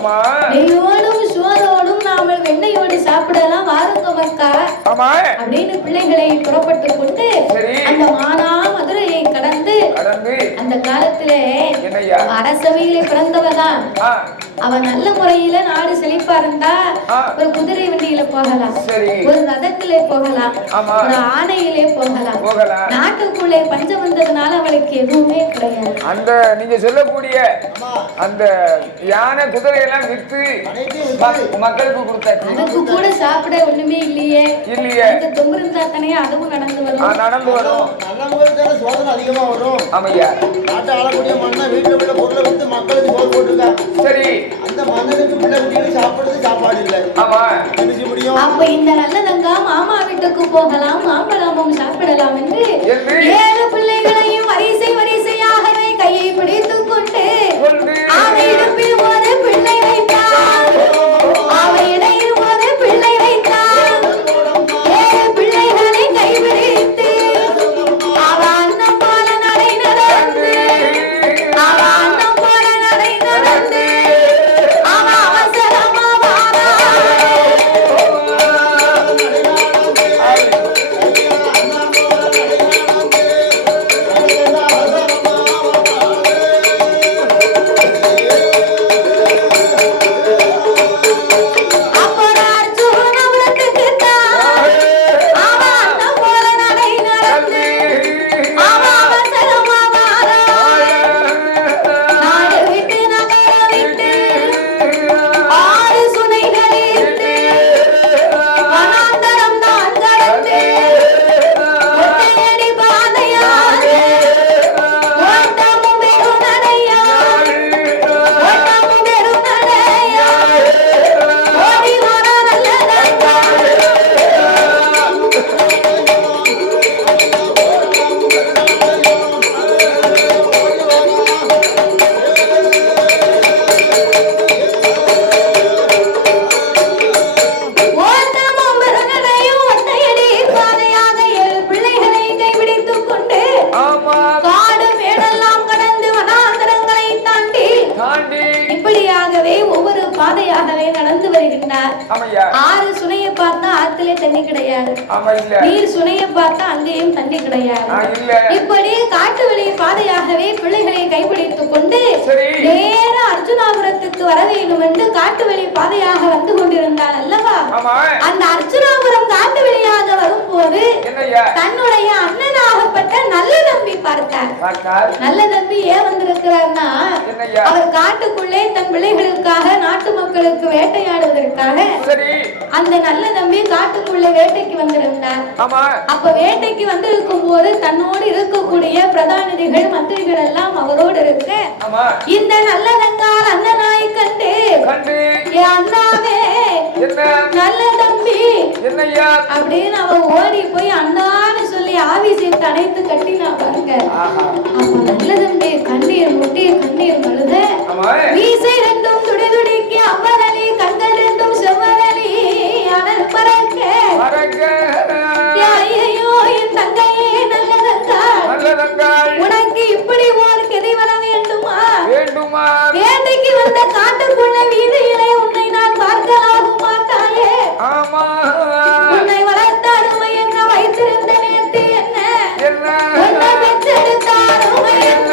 ஆமா நெய்யோடும் சோறோடும் நாமல் வெண்ணையோடு சாப்பிடலாம் வாருங்க மக்கா ஆமா அப்படின்னு பிள்ளைகளை புறப்பட்டு கொண்டு அந்த மானா மதுரையை கடந்து அந்த காலத்திலே அரசவையிலே பிறந்தவதான் அவன் நல்ல முறையில நாடு செழிப்பா இருந்தா ஒரு குதிரை வண்டியில போகலாம், ஒரு ரதத்திலே போகலாம், ஒரு ஆணையிலே போகலாம். நாட்டுக்குள்ளே பஞ்சம் வந்ததுனால அவளுக்கு எதுவுமே கிடையாது. அந்த நீங்க சொல்லக்கூடிய அந்த யானை குதிரை எல்லாம் விற்று மக்களுக்கு கொடுத்தாச்சு. அதுக்கு கூட சாப்பிட ஒண்ணுமே இல்லையே. இந்த தொங்கு இருந்தா தானே அதுவும் நடந்து வரும். சோதனை அதிகமா வரும். ஆமையா நாட்டை ஆளக்கூடிய மண்ணா வீட்டுல உள்ள பொருளை விட்டு மக்களுக்கு போர் போட்டுருக்காங்க. சரி அந்த மன்னனுக்கு பிள்ளை குட்டிகளுக்கு சாப்பிடுறது சாப்பாடு இல்லை. ஆமா தெரிஞ்சு முடியும். அப்ப இந்த நல்லதங்கா மாமா வீட்டுக்கு போகலாம், மாம்பழமும் சாப்பிடலாம் என்று 7 பிள்ளைகளையும் வரிசை வரிசையாகவே கையை பிடித்துக் கொண்டு அவன் இடுப்பில் ஒரு பிள்ளை வைத்தான், அவன் இடையில் ஒரு பிள்ளை வைத்தான். 7 பிள்ளைகளை கைபிடித்து அவன் அன்னம் போல நடை நடந்து அவன் அவசரமா தண்ணி கிடையாது, நீர் சுனைய பார்த்தா அங்கேயும் தண்ணி கிடையாது. இப்படி காட்டு வழி பாதையாகவே பிள்ளைகளை கைப்பிடித்துக் கொண்டு நேர அர்ஜுனாபுரத்துக்கு வர வேண்டும் என்று காட்டு வழி பாதையாக வந்து கொண்டிருந்தார் அல்லவா. அந்த அர்ஜுனாபுரம் காட்டு வழியாக வரும்போது தன்னுடைய அண்ணனாகப்பட்ட நல்ல தம்பி பார்த்தார். நல்ல தம்பி ஏன் வந்திருக்கிறார்னா, அவர் காட்டுக்குள்ளே தன் பிள்ளைகளுக்காக நாட்டு மக்களுக்கு வேட்டையாடுவதற்காக அந்த நல்ல தம்பி காட்டுக்குள்ள வேட்டைக்கு வந்திருந்தார். அப்ப வேட்டைக்கு வந்திருக்கும் போது தன்னோடு இருக்கக்கூடிய பிரதானிகள் மந்திரிகள் எல்லாம் அவரோடு இருக்க இந்த நல்லதங்கால் அண்ணனாய் கண்டு அண்ணாவே நல்ல தம்பி அப்படின்னு அவ ஓடி போய் அண்ணான்னு சொல்லி ஆபீஸில் அணைத்து கட்டினா பாருங்க. அப்ப நல்ல தம்பி கண்ணீர் முட்டி கண்ணீர் மழுத மீசை ரெண்டும் துடி துடிக்க அவ்வளி கண்கள் ரெண்டும் செவ்வரளி அனல் பறக்க ஐயோ என் தங்கையே நல்லதங்காள் உனக்கு இப்படி ஒரு கதை வர வேண்டுமா? வேட்டைக்கு வந்த காட்டுக்குள்ள வீதியிலே உன்னை நான் பார்க்கலாக மாட்டாயே. உன்னை வளர்த்த அருமை என்ன, வைத்திருந்த நேர்த்தி என்ன, உன்னை பெற்றெடுத்த அருமை என்ன,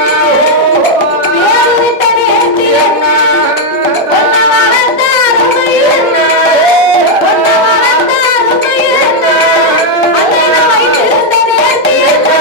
வேறு விட்ட நேர்த்தி என்ன, உன்னை வளர்த்த அருமை என்ன, உன்னை வளர்த்த அருமை என்ன, அதை நான் வைத்திருந்த நேர்த்தி என்ன.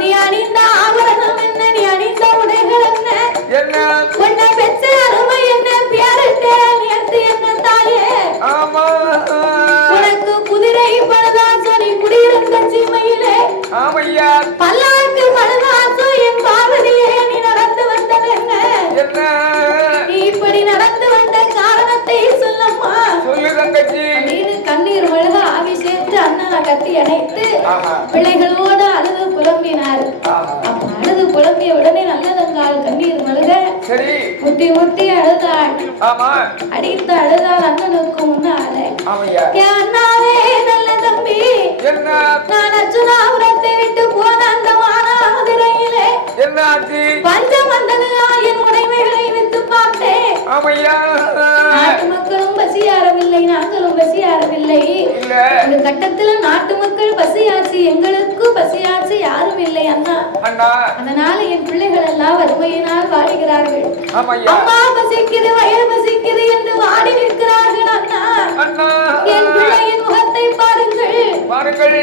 நீ அணிந்த ஆபரணம் என்ன, நீ அணிந்த உடைகள் அணைத்து பிள்ளைகளோடு அழுது புலம்பினார். அழுது புலம்பிய உடனே நல்லதங்கால் கண்ணீர் மல்க முட்டி முட்டி அழுதாள். அடித்து அழுதாள் அண்ணனுக்கு முன்னாலே. அண்ணாவே நல்ல தம்பி, நான் அர்ஜுனாபுரத்தை விட்டு போன அந்த மானாமதுரையிலே பஞ்சம் வந்தது. என் உடைமைகளை வித்து பார்த்தேன். நாட்டு மக்களும் பசியாரவில்லை, நாங்களும் பசியாரவில்லை. ஒரு கட்டத்துல நாட்டு மக்கள் பசியாச்சு, எங்களுக்கு பசியாச்சு யாரும் இல்லை அண்ணா. அதனால என் பிள்ளைகள் எல்லாம் வறுமையினால் வாடுகிறார்கள். அம்மா பசிக்குது, வயிறு பசிக்குது என்று வாடி நிற்கிறார்கள் அண்ணா. என் பிள்ளையின் முகத்தை பாருங்கள்.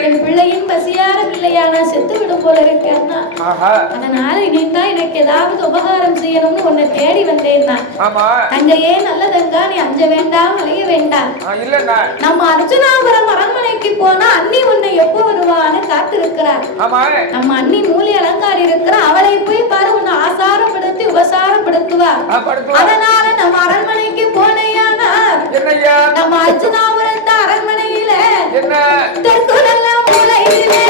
என் பிள்ளையின் பசியாரவில்லையானா செத்து விடும் போல இருக்கு அண்ணா. அதனால இனிதான் எனக்கு ஏதாவது உபகாரம் செய்யணும்னு உன்னை தேடி வந்தேன் நான். தங்கையே நல்லதங்கா, நீ அஞ்ச வேண்டாம், அலைய வேண்டாம். நம்ம அர்ஜுனாபுரம் அரண்மனைக்கு போனா அண்ணி உன்னை எப்போ வருவான்னு காத்திருக்கிறார். நம்ம அண்ணி மூலி அலங்காரி இருக்கிற, அவளை போய் பாரு, உன்னை ஆசாரப்படுத்தி உபசாரப்படுத்துவா. அதனால நம்ம அரண்மனைக்கு போனையானா நம்ம அர்ஜுனாபுரத்து அரண்மனையில தெற்கு நல்ல மூலையிலே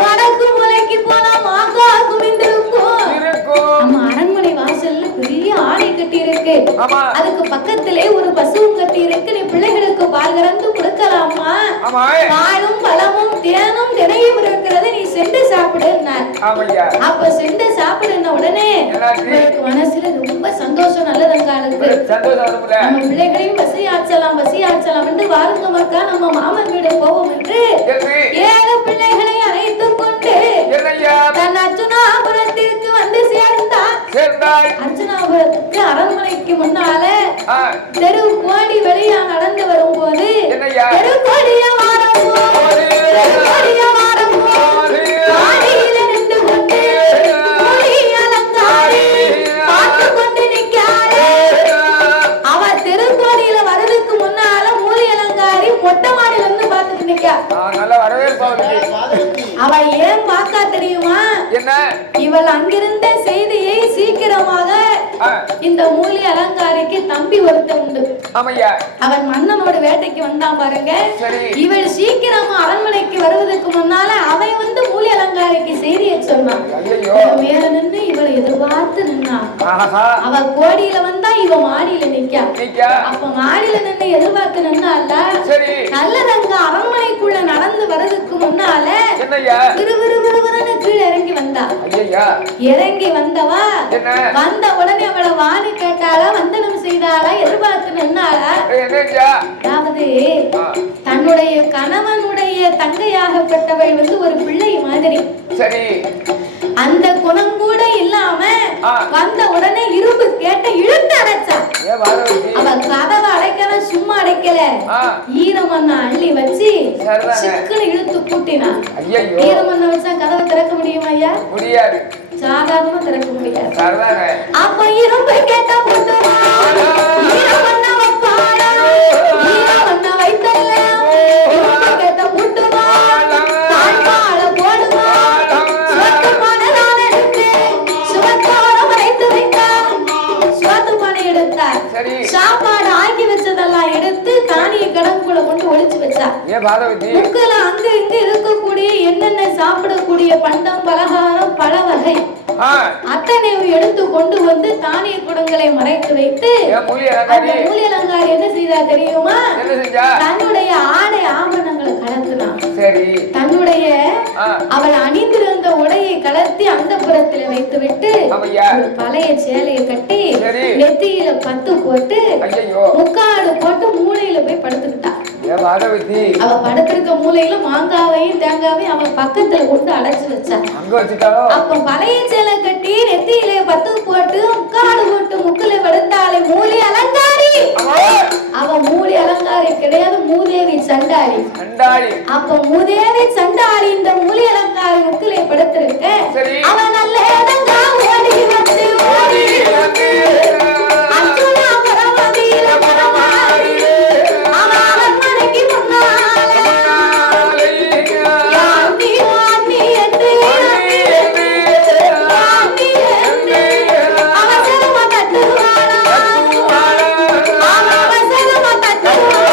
வடக்கு மூலைக்கு போனா மாங்கா குமிந்திருக்கும். நம்ம அரண்மனை வாசல்ல பெரிய ஆடை கட்டி இருக்கு, அதுக்கு பக்கத்திலே ஒரு பசுவும் கட்டி இருக்கு. நீ பிள்ளைகளுக்கு பால் கறந்து கொடுக்கலாமா? பாலும் பழமும் தேனும் தினையும் இருக்கிறது, நீ சென்று சாப்பிடு. அப்ப சென்று சாப்பிடுன உடனே மனசுல ரொம்ப சந்தோஷம். நல்லதங்காலுக்கு நம்ம பிள்ளைகளையும் பசி ஆச்சலாம் என்று வாருங்க மக்கா, நம்ம மாமன் வீடு போவோம் என்று 7 பிள்ளைகளை அழைத்துக் கொண்டு தன் அர்ஜுனாபுரத்திற்கு வந்து சேர்ந்தார். அர்ஜுனாபுரத்துக்கு அரண்மனைக்கு முன்னால தெரு கோடி வெளியா நடந்து வரும்போது தெரு கோடிய நின்று கொண்டு அலங்காரி பார்த்து கொண்டு நிற்காரு. அவ தெருக்கோடியில வர்றதுக்கு முன்னால மூலி அலங்காரி மொட்டை மாடியில இருந்து பார்த்துட்டு நிக்கா. அவள் ஏன் பார்க்கா தெரியுமா? இவள் அங்கிருந்த செய்தியை சீக்கிரமாக இந்த மூலி அலங்காரிக்கு தம்பி ஒருத்தன் உண்டு. அவன் மன்னனோட வேட்டைக்கு வந்தான் பாருங்க. இவள் சீக்கிரமா அரண்மனைக்கு வருவதற்கு முன்னால அவன் வந்து மூலி அலங்காரிக்கு செய்தியை சொன்னான். மேல நின்று இவளை எதிர்பார்த்து நின்னான். அவ கோடியில வந்தா இவ மாடியில நிக்கா. அப்ப மாடியில நின்று எதிர்பார்த்து நின்னால நல்லதங்க அரண்மனைக்குள்ள நடந்து வரதுக்கு முன்னால விறுவிறுவிறுவிறுன்னு கீழே இறங்கி வந்தா. இறங்கி வந்தவா வந்த உடனே அவளை வாணி கேட்டாளா, வந்தனம் செய்தாளா, எதிர்பார்த்து நின்னாளா. அதாவது தன்னுடைய கணவனுடைய தங்கையாகப்பட்டவள் வந்து ஒரு பிள்ளை மாதிரி, அந்த குணம் கூட இல்லாம வந்த உடனே இரும்பு கேட்ட இழுத்து அடைச்சா. அவ கதவை அடைக்கணும், சும்மா அடைக்கல, ஈரமண்ணா அள்ளி வச்சு சிக்கனை இழுத்து பூட்டினா. ஈரமண்ணா வச்சா கதவை திறக்க முடியுமா ஐயா? முடியாது, சாதாரணமா திறக்க முடியாது. அப்ப இரும்பு கேட்ட போட்டுவா, ஈரமண்ணா வைப்பாளா, ஈரமண்ணா வைத்தல்ல, இரும்பு கேட்ட போட்டுவா, தாழ்வாழ போடுவா, சுவத்து பானைதான் எடுத்து சுவத்தோரம் வைத்து வைத்தார். சுவத்து பானை எடுத்தார், சாப்பாடு ஆக்கி வச்சதெல்லாம் எடுத்து தானிய கடவுக்குள்ள கொண்டு ஒளிச்சு வச்சா. முக்கல அங்க இங்க இருக்கக்கூடிய என்னென்ன சாப்பிடக்கூடிய பண்டம் பலகாரம் பல வகை அத்தனை எடுத்து கொண்டு வந்து தானிய குடங்களை மறைத்து வைத்து மூலி அலங்காரி என்ன செய்தா தெரியுமா? தன்னுடைய ஆடை ஆபரணங்களை கலந்துனான். தன்னுடைய அவள் அணிந்திருந்த உடையை கலத்தி அந்த புறத்தில் வைத்து விட்டு ஒரு பழைய சேலையை கட்டி நெத்தியில 10 போட்டு முக்காடு போட்டு மூளையில போய் படுத்துக்கிட்டா. அவ படுத்திருக்க மூலையில மாங்காவையும் தேங்காவையும் அவன் பக்கத்துல கொண்டு அடைச்சு வச்சா. அப்ப பழைய சேலை கட்டி நெத்தியில 10 போட்டு முக்காடு போட்டு முக்குல படுத்தாலே மூலி அலங்காரி. அவ மூலி அலங்காரி கிடையாது, மூதேவி சண்டாளி. சண்டாளி. அப்ப மூதேவி சண்டாளி இந்த மூலி அலங்காரி முக்கிலே படுத்திருக்க. அவன் நல்ல இடங்கா ஓடி வந்து ஓடி வந்து அர்ஜுனா பரமதீர பரமாரி அவன் அரண்மனைக்கு முன்னாலே யானி வானி என்று அவசரமா தட்டுவானா அவசரமா தட்டுவானா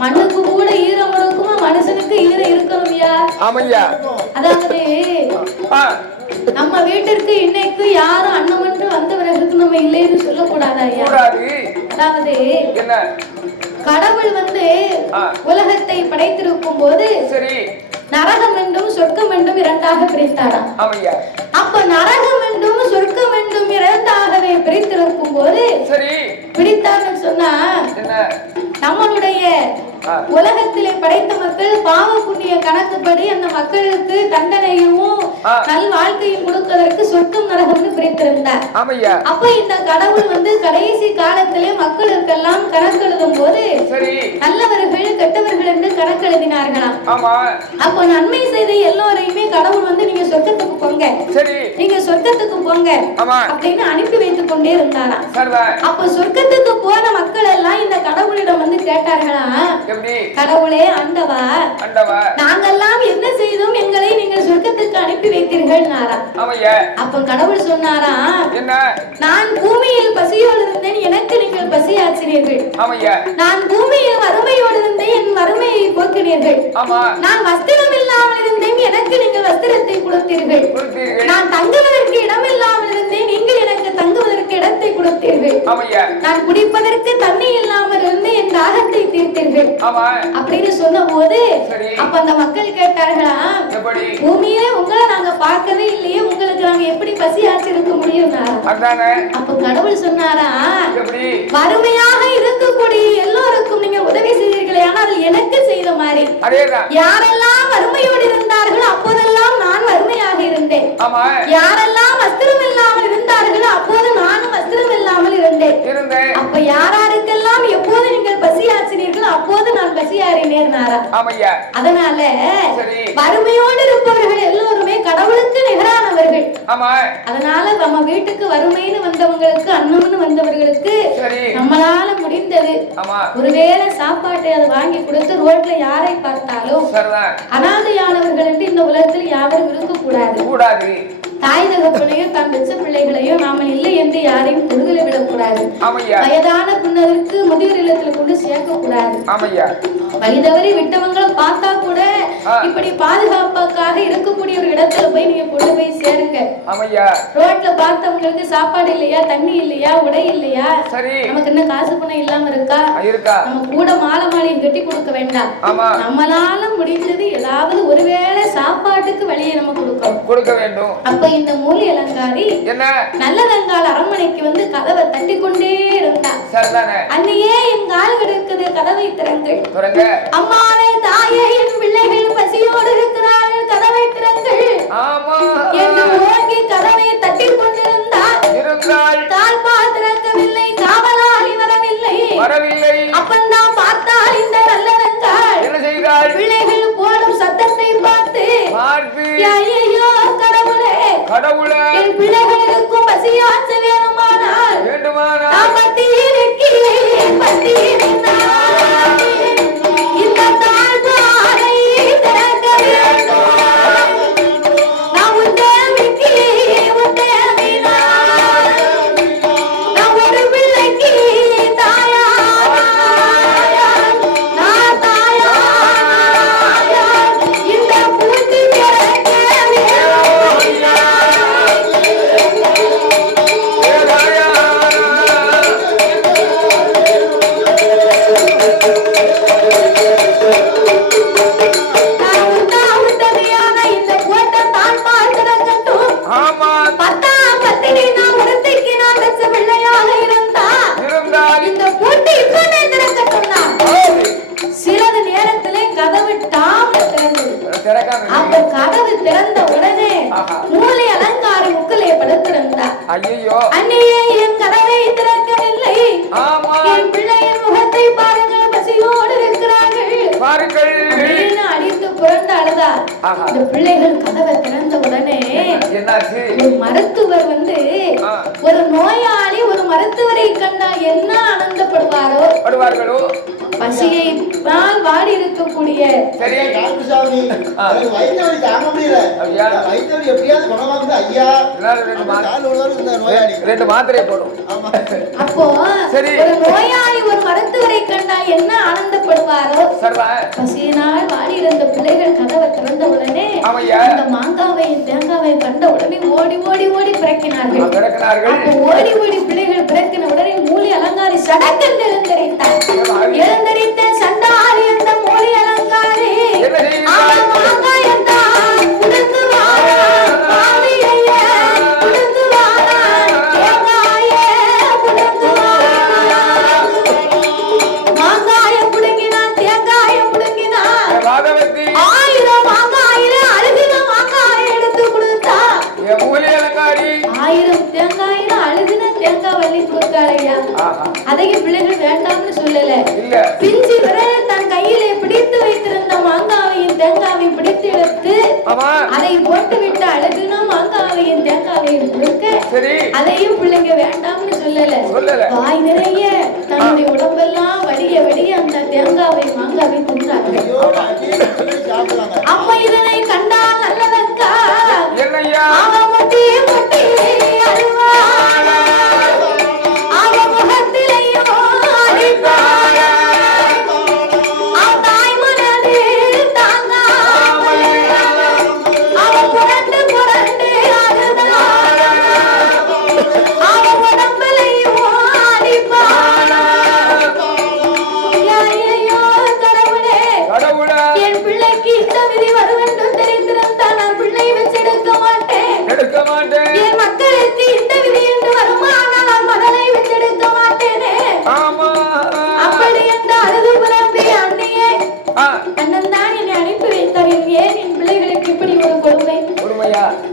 மண்ணுக்கு கூட ஈரம் இருக்குமா, மனுஷனுக்கு ஈரம் இருக்கணும்யா. அதாவது நம்ம வீட்டிற்கு இன்னைக்கு யாரும் அண்ணன் என்று வந்தவர்களுக்கு நம்ம இல்லைன்னு சொல்லக்கூடாதா? அதாவது கடவுள் உலகத்தை படைத்திருக்கும் போது நரகம் என்றும் சொர்க்கம் என்றும் இரண்டாக பிரித்தாராம். அப்ப நரகம் என்றும் சொர்க்கம் என்றும் இரண்டாகவே பிரித்திருக்கும் போது பிரித்தான்னு சொன்னா நம்மளுடைய உலகத்திலே படைத்த மக்கள் பாவ புண்ணிய கணக்குப்படி அந்த மக்களுக்கு தண்டனையும் நல் வாழ்க்கையும் கொடுப்பதற்கு சொர்க்கம் நரகம்னு பிரித்திருந்தார். அப்ப இந்த கடவுள் கடைசி காலத்திலே மக்களுக்கெல்லாம் கணக்கெழுதும் போது நல்லவர்கள் கெட்டவர்கள் என்று கணக்கெழுதினார்களாம். அப்போ நன்மை செய்த எல்லோரையுமே கடவுள் நீங்க சொர்க்கத்துக்கு போங்க, நீங்க சொர்க்கத்துக்கு போங்க அப்படின்னு அனுப்பி வைத்துக் கொண்டே இருந்தாராம். அப்ப சொர்க்கத்துக்கு போன மக்கள் எல்லாம் இந்த கடவுளிடம் கேட்டார்களாம், கடவுளே ஆண்டவா, நாங்கெல்லாம் என்ன செய்தோம், எங்களை நீங்கள் சொர்க்கத்துக்கு அனுப்பி வைத்தீர்கள். அப்ப கடவுள் சொன்னாரா, நான் பூமியில் பசியோடு இருந்தேன், எனக்கு நீங்கள் பசியாற்றினீர்கள். நான் பூமியில் வறுமையோடு இருந்தேன், என் வறுமையை போக்கினீர்கள். நான் வஸ்திரம் இல்லாமல் இருந்தேன், எனக்கு நீங்கள் வஸ்திரத்தை கொடுத்தீர்கள். நான் தங்குவதற்கு இடம் இல்லாமல் இருந்தேன், நீங்கள் எனக்கு தங்குவதற்கு இடத்தை கொடுத்தீர்கள். நான் குடிப்பதற்கு தண்ணி இல்லாமல் இருந்து என் தாகத்தை தீர்த்தீர்கள் அப்படின்னு சொன்ன போது அப்ப அந்த மக்கள் கேட்டார்களா, பூமியில உங்களை நாங்க பார்க்கவே இல்லையே, உங்களுக்கு நாங்க எப்படி பசி ஆற்றிருக்க முடியும்? அப்ப கடவுள் சொன்னாரா, வறுமையாக இருக்கக்கூடிய எல்லோருக்கும் நீங்க உதவி செய்தீர்களே, ஆனால் அது எனக்கு செய்த மாதிரி. யாரெல்லாம் வறுமையோடு இருந்தார்களோ அப்போதெல்லாம் நான் வறுமையாக இருந்தேன், யாரெல்லாம் வஸ்திரம் இல்லாமல் இருந்தார்களோ அப்போது நானும் வஸ்திரம் இல்லாமல் இருந்தேன். அப்ப யாராருக்கெல்லாம் எப்போது நீங்கள் பசி ஆற்றினீர்களோ அப்போது நான் பசியாறினேன். அதனால வறுமையோடு இருப்பவர்கள் எல்லோருமே கடவுளுக்கு நிகரானவர்கள். அதனால நம்ம வீட்டுக்கு வறுமைன்னு வந்தவங்களுக்கு, அன்னம்னு வந்தவர்களுக்கு நம்மளால முடிந்தது ஒருவேளை சாப்பாட்டை அதை வாங்கி கொடுத்து ரோட்ல யாரை பார்த்தாலும் அனாதையானவர்கள் என்று இந்த உலகத்தில் யாரும் இருக்கக்கூடாது. தாய் தகப்பனையும் தன் பெற்ற பிள்ளைகளையும் நாம இல்லை என்று யாரையும் கொடுதலை விடக்கூடாது. வயதான பின்னருக்கு முதியோர் இல்லத்தில் கொண்டு சேர்க்க கூடாது. வழிதவறி விட்டவங்களை பார்த்தா கூட இப்படி பாதுகாப்புக்காக இருக்கக்கூடிய ஒரு இடத்துல போய் நீங்க கொண்டு போய் சேருங்க. ரோட்ல பார்த்தவங்களுக்கு சாப்பாடு இல்லையா, தண்ணி இல்லையா, உடை இல்லையா, நமக்கு என்ன காசு பணம் இல்லாம இருக்கா, நம்ம கூட மாலை மாலையை கட்டி கொடுக்க வேண்டாம். நம்மளால முடிந்தது ஏதாவது ஒருவேளை சாப்பாட்டுக்கு வழியை நம்ம கொடுக்க வேண்டும். அப்ப இந்த மூலி அலங்காரி நல்லதங்கால் அரண்மனைக்கு கதவை தட்டி கொண்டே இருந்தா. அன்னையே என் கால் கிடக்குது, கதவை திறங்கள். அம்மாவே தாயே, என் பிள்ளைகள் பசியோடு இருக்கிறார்கள், கதவை திறங்கள் என்று ஓங்கி கதவை தட்டி கொண்டிருந்தார். தாழ்பால் திறக்கவில்லை, காவலாளி வரவில்லை. அப்பந்தான் பார்த்தால் இந்த நல்லதங்கால் பிள்ளைகள் போடும் சத்தத்தை பார்த்து, ஐயோ கடவுளே, என் பிள்ளைகளுக்கும் பசியாற்ற வேண்டுமானால் நான் பட்டியில் இருக்கிறேன், இந்த தாழ்பாலை திறக்க வேண்டும். நான் உன் தேவைக்கு உன் தேவைதான் அப்ப கதவு திறந்த உடனே மூலை அலங்காரி முக்களே படுத்திருந்தா. ஐயோ அன்னையே என் கதவை திறக்கவில்லை, என் பிள்ளையின் முகத்தை பாருங்கள், பசியோடு இருக்கிறார்கள் பாருங்கள் அப்படின்னு அடித்து புரண்டு அழுதா. இந்த பிள்ளைகள் கதவை திறந்த உடனே ஒரு மருத்துவர் வந்து ஒரு நோயாளி ஒரு மருத்துவரை கண்டா என்ன ஆனந்தப்படுவாரோ, பசியை வாடி இருக்கக்கூடிய ரெண்டு மாத்திரை போடும். அப்போ ஒரு நோயாளி ஒரு மருத்துவரை கண்டா என்ன ஆனந்தப்படுவாரோ, பசியினால் வாடி இருந்த பிள்ளைகள் கதவை திறந்த உடனே அந்த மாங்காவை தேங்காவை கண்ட உடனே ஓடி ஓடி ஓடி பிறக்கினார்கள். அப்போ ஓடி ஓடி பிள்ளைகள் பிறக்கின உடனே மூலி அலங்காரி சடக்கென்று எழுந்தரித்தார். எழுந்தரித்த சண்டாளி அந்த மூலி அலங்காரி அதையும் பிள்ளைகள் வேண்டாம்னு சொல்லல. பிஞ்சு விரல் தன் கையிலே பிடித்து வைத்திருந்த மாங்காவையும் தேங்காவையும் பிடித்து எடுத்து அதை போட்டு விட்டு அழுதுனா மாங்காவையும் தேங்காவையும் கொடுக்க அதையும் பிள்ளைங்க வேண்டாம்னு சொல்லல. வாய் நிறைய தன்னுடைய உடம்பெல்லாம் வடிய வடிய அந்த தேங்காவை மாங்காவை தின்றார்கள். அம்மா இதனை கண்டால் நல்லதற்கா அவன் முட்டி முட்டி அழுவா.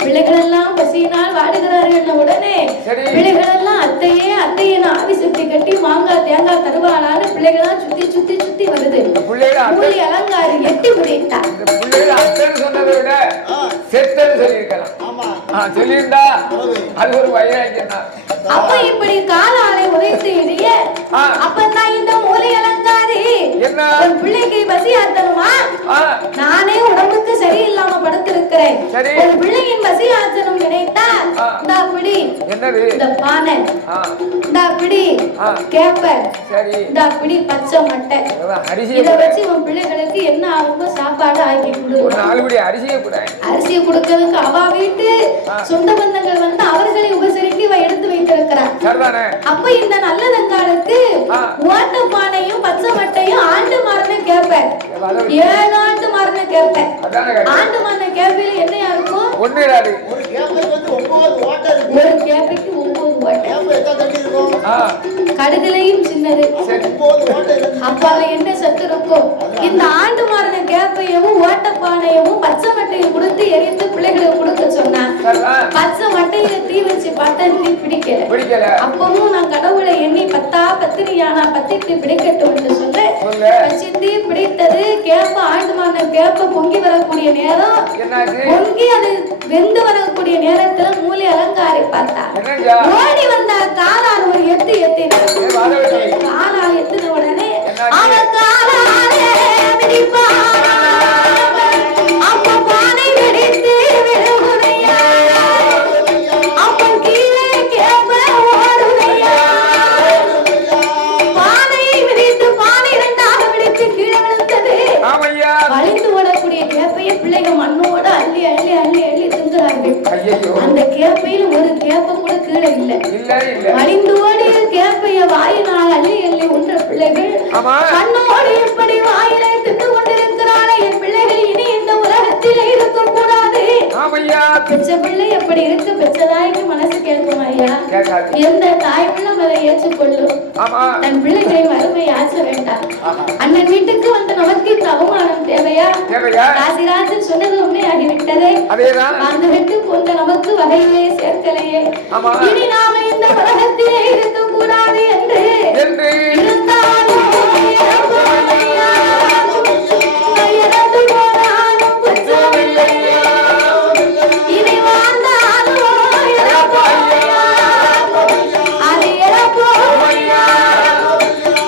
பிள்ளைகள் எல்லாம் பசியினால் வாடுகிறார்கள். உடனே பிள்ளைகள் எல்லாம் அத்தையே அத்தையே ஆவி சுத்தி கட்டி மாங்காய் தேங்காய் தருவாளான்னு பிள்ளைகளா சுத்தி சுத்தி சுத்தி வருது. மூலி அலங்காரி எட்டி பிடித்தார். சொன்னதை விட செத்தன்னு சொல்லியிருக்கலாம். சொல்லியிருந்தா அது ஒரு வைராக்கியம் தான். அப்ப இப்படி காலாலை உதைத்து எரிய அப்பதான் இந்த மூலி அலங்காரி என் பிள்ளைக்கு பசி ஆத்தணுமா, நானே உடம்புக்கு சரியில்லாம படுத்திருக்கிறேன், ஒரு பிள்ளையின் பசி ஆத்தணும் நினைத்தா இந்த பிடி இந்த பானை, இந்த பிடி கேப்ப, இந்த பிடி பச்சை மட்டை, இதை வச்சு உன் பிள்ளைகளுக்கு என்ன ஆகுமோ சாப்பாடு ஆக்கி கொடு. அரிசியை கொடுக்கிறதுக்கு அவ வீட்டு சொந்த பந்தங்கள் வந்து அவர்களை உபசரிக்க எடுத்து வைத்திருக்கிறார். அப்ப இந்த நல்ல தங்காலுக்கு ஓட்ட பானையும் பச்சை மட்டையும் ஆண்டு மாறன கேப்பேன், 7 ஆண்டு மாறன கேப்பேன். ஆண்டு மாறன கேப்பையில என்னையா இருக்கும்? ஒரு கேப்பைக்கு 9 ஓட்டை, கடுதலையும் சின்னது. அப்ப அதுல என்ன சத்து இருக்கும்? இந்த ஆண்டு மாறின கேப்பையவும் ஓட்டப்பானையவும் பச்சை மட்டையும் கொடுத்து எரிந்து பிள்ளைகளுக்கு கொடுக்க சொன்னா பச்சை மட்டையில தீ வச்சு பார்த்தா தீ பிடிக்கல. அப்பவும் நான் கடவுளை எண்ணி 10 பத்திரியானா 10 பிடிக்கட்டும் என்று சொல்ல வச்சு தீ பிடித்தது. கேப்ப ஆண்டு மாறின கேப்ப பொங்கி வரக்கூடிய நேரம், பொங்கி அது வெந்து வரக்கூடிய நேரத்துல மூலி அலங்காரி பார்த்தா ஓடி வந்த காலால் ஒரு எத்து எத்தினார். காலால் எத்தின உடனே அவன் காலாலே மிதிப்பார். அப்ப பானை வெடித்து விழுகுதையா, அப்ப கீழே கேப்ப ஓடுதையா. பானையை மிதித்து பானை 2ஆக வெடித்து கீழே விழுந்தது. வலிந்து ஓடக்கூடிய கேப்பையை பிள்ளைங்க மண்ணோட அள்ளி அள்ளி அள்ளி அள்ளி திங்குறார்கள். அந்த கேப்பையில் ஒரு கேப்ப கூட கீழே இல்லை. வலிந்து ஓடிய கேப்பைய வாயினால் அள்ளி அள்ளி உண்ட பிள்ளைகள் கண்ணோடு எப்படி வாயிலை திட்டு கொண்டிருக்கிறாளே, என் பிள்ளைகள் இனி இந்த உலகத்திலே இருக்க கூடாது. பெற்ற பிள்ளை எப்படி இருக்கு? பெற்ற தாய்க்கு மனசு கேட்கும் ஐயா. எந்த தாய்களும் அதை ஏற்றுக்கொள்ளும். தன் பிள்ளைகளை வறுமை ஆற்ற வேண்டாம். அண்ணன் வீட்டுக்கு வந்து நமக்கு இந்த அவமானம் தேவையா? ராசிராஜன் சொன்னது உண்மையாகிவிட்டதே. அதேதான். அந்த வெட்டு போன்ற நமக்கு வகையிலே சேர்க்கலையே. இனி நாம இந்த உலகத்திலே இருக்க கூடாது என்று இருந்தாலும் இறந்து போனாலும் குற்றமில்லை. இனி வாழ்ந்தாலும் இறப்போமையா, அது இறப்போமையா.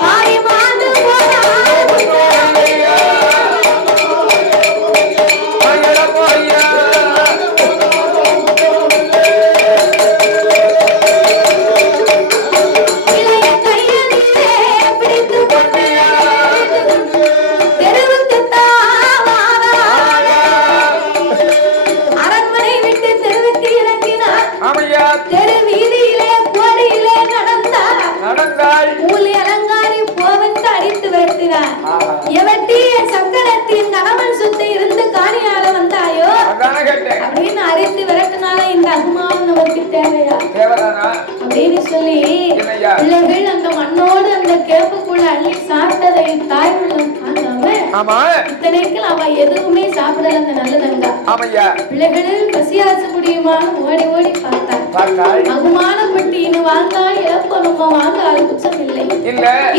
மாறி மாண்டு போனாலும் குற்றமில்லையா, இறப்போமையா. இளைய கையடியிலே பிடித்துக் கொண்டு தெருவுக்குத்தான் அரண்மனை விட்டு தெருவுக்கு இறங்கினார். தெரு வீதியிலே கோடியிலே நடந்தாள். மூலி அலங்காரி போவென்று அடித்து விரட்டினார். எவட்டி என் சக்கரத்தின் கணவன் சுத்தி இருந்து காணியால வந்தாயோ அப்படின்னு அடித்து விரட்டினால இந்த அகுமானம் நமக்கு தேவையா அப்படின்னு சொல்லி பிள்ளைகள் அந்த மண்ணோடு அந்த கேப்புக்குள்ள அள்ளி சாப்பிட்டதை தாய் உள்ளம் தாங்காம இத்தனைக்கு அவ எதுவுமே சாப்பிடல அந்த நல்லதங்கா. பிள்ளைகளில் பசியாச முடியுமான்னு ஓடி ஓடி பார்த்தாள். அகுமானப்பட்டு இன்னும் வாழ்ந்தால் இழப்பம் நம்ம வாழ்ந்தால் குற்றம் இல்லை,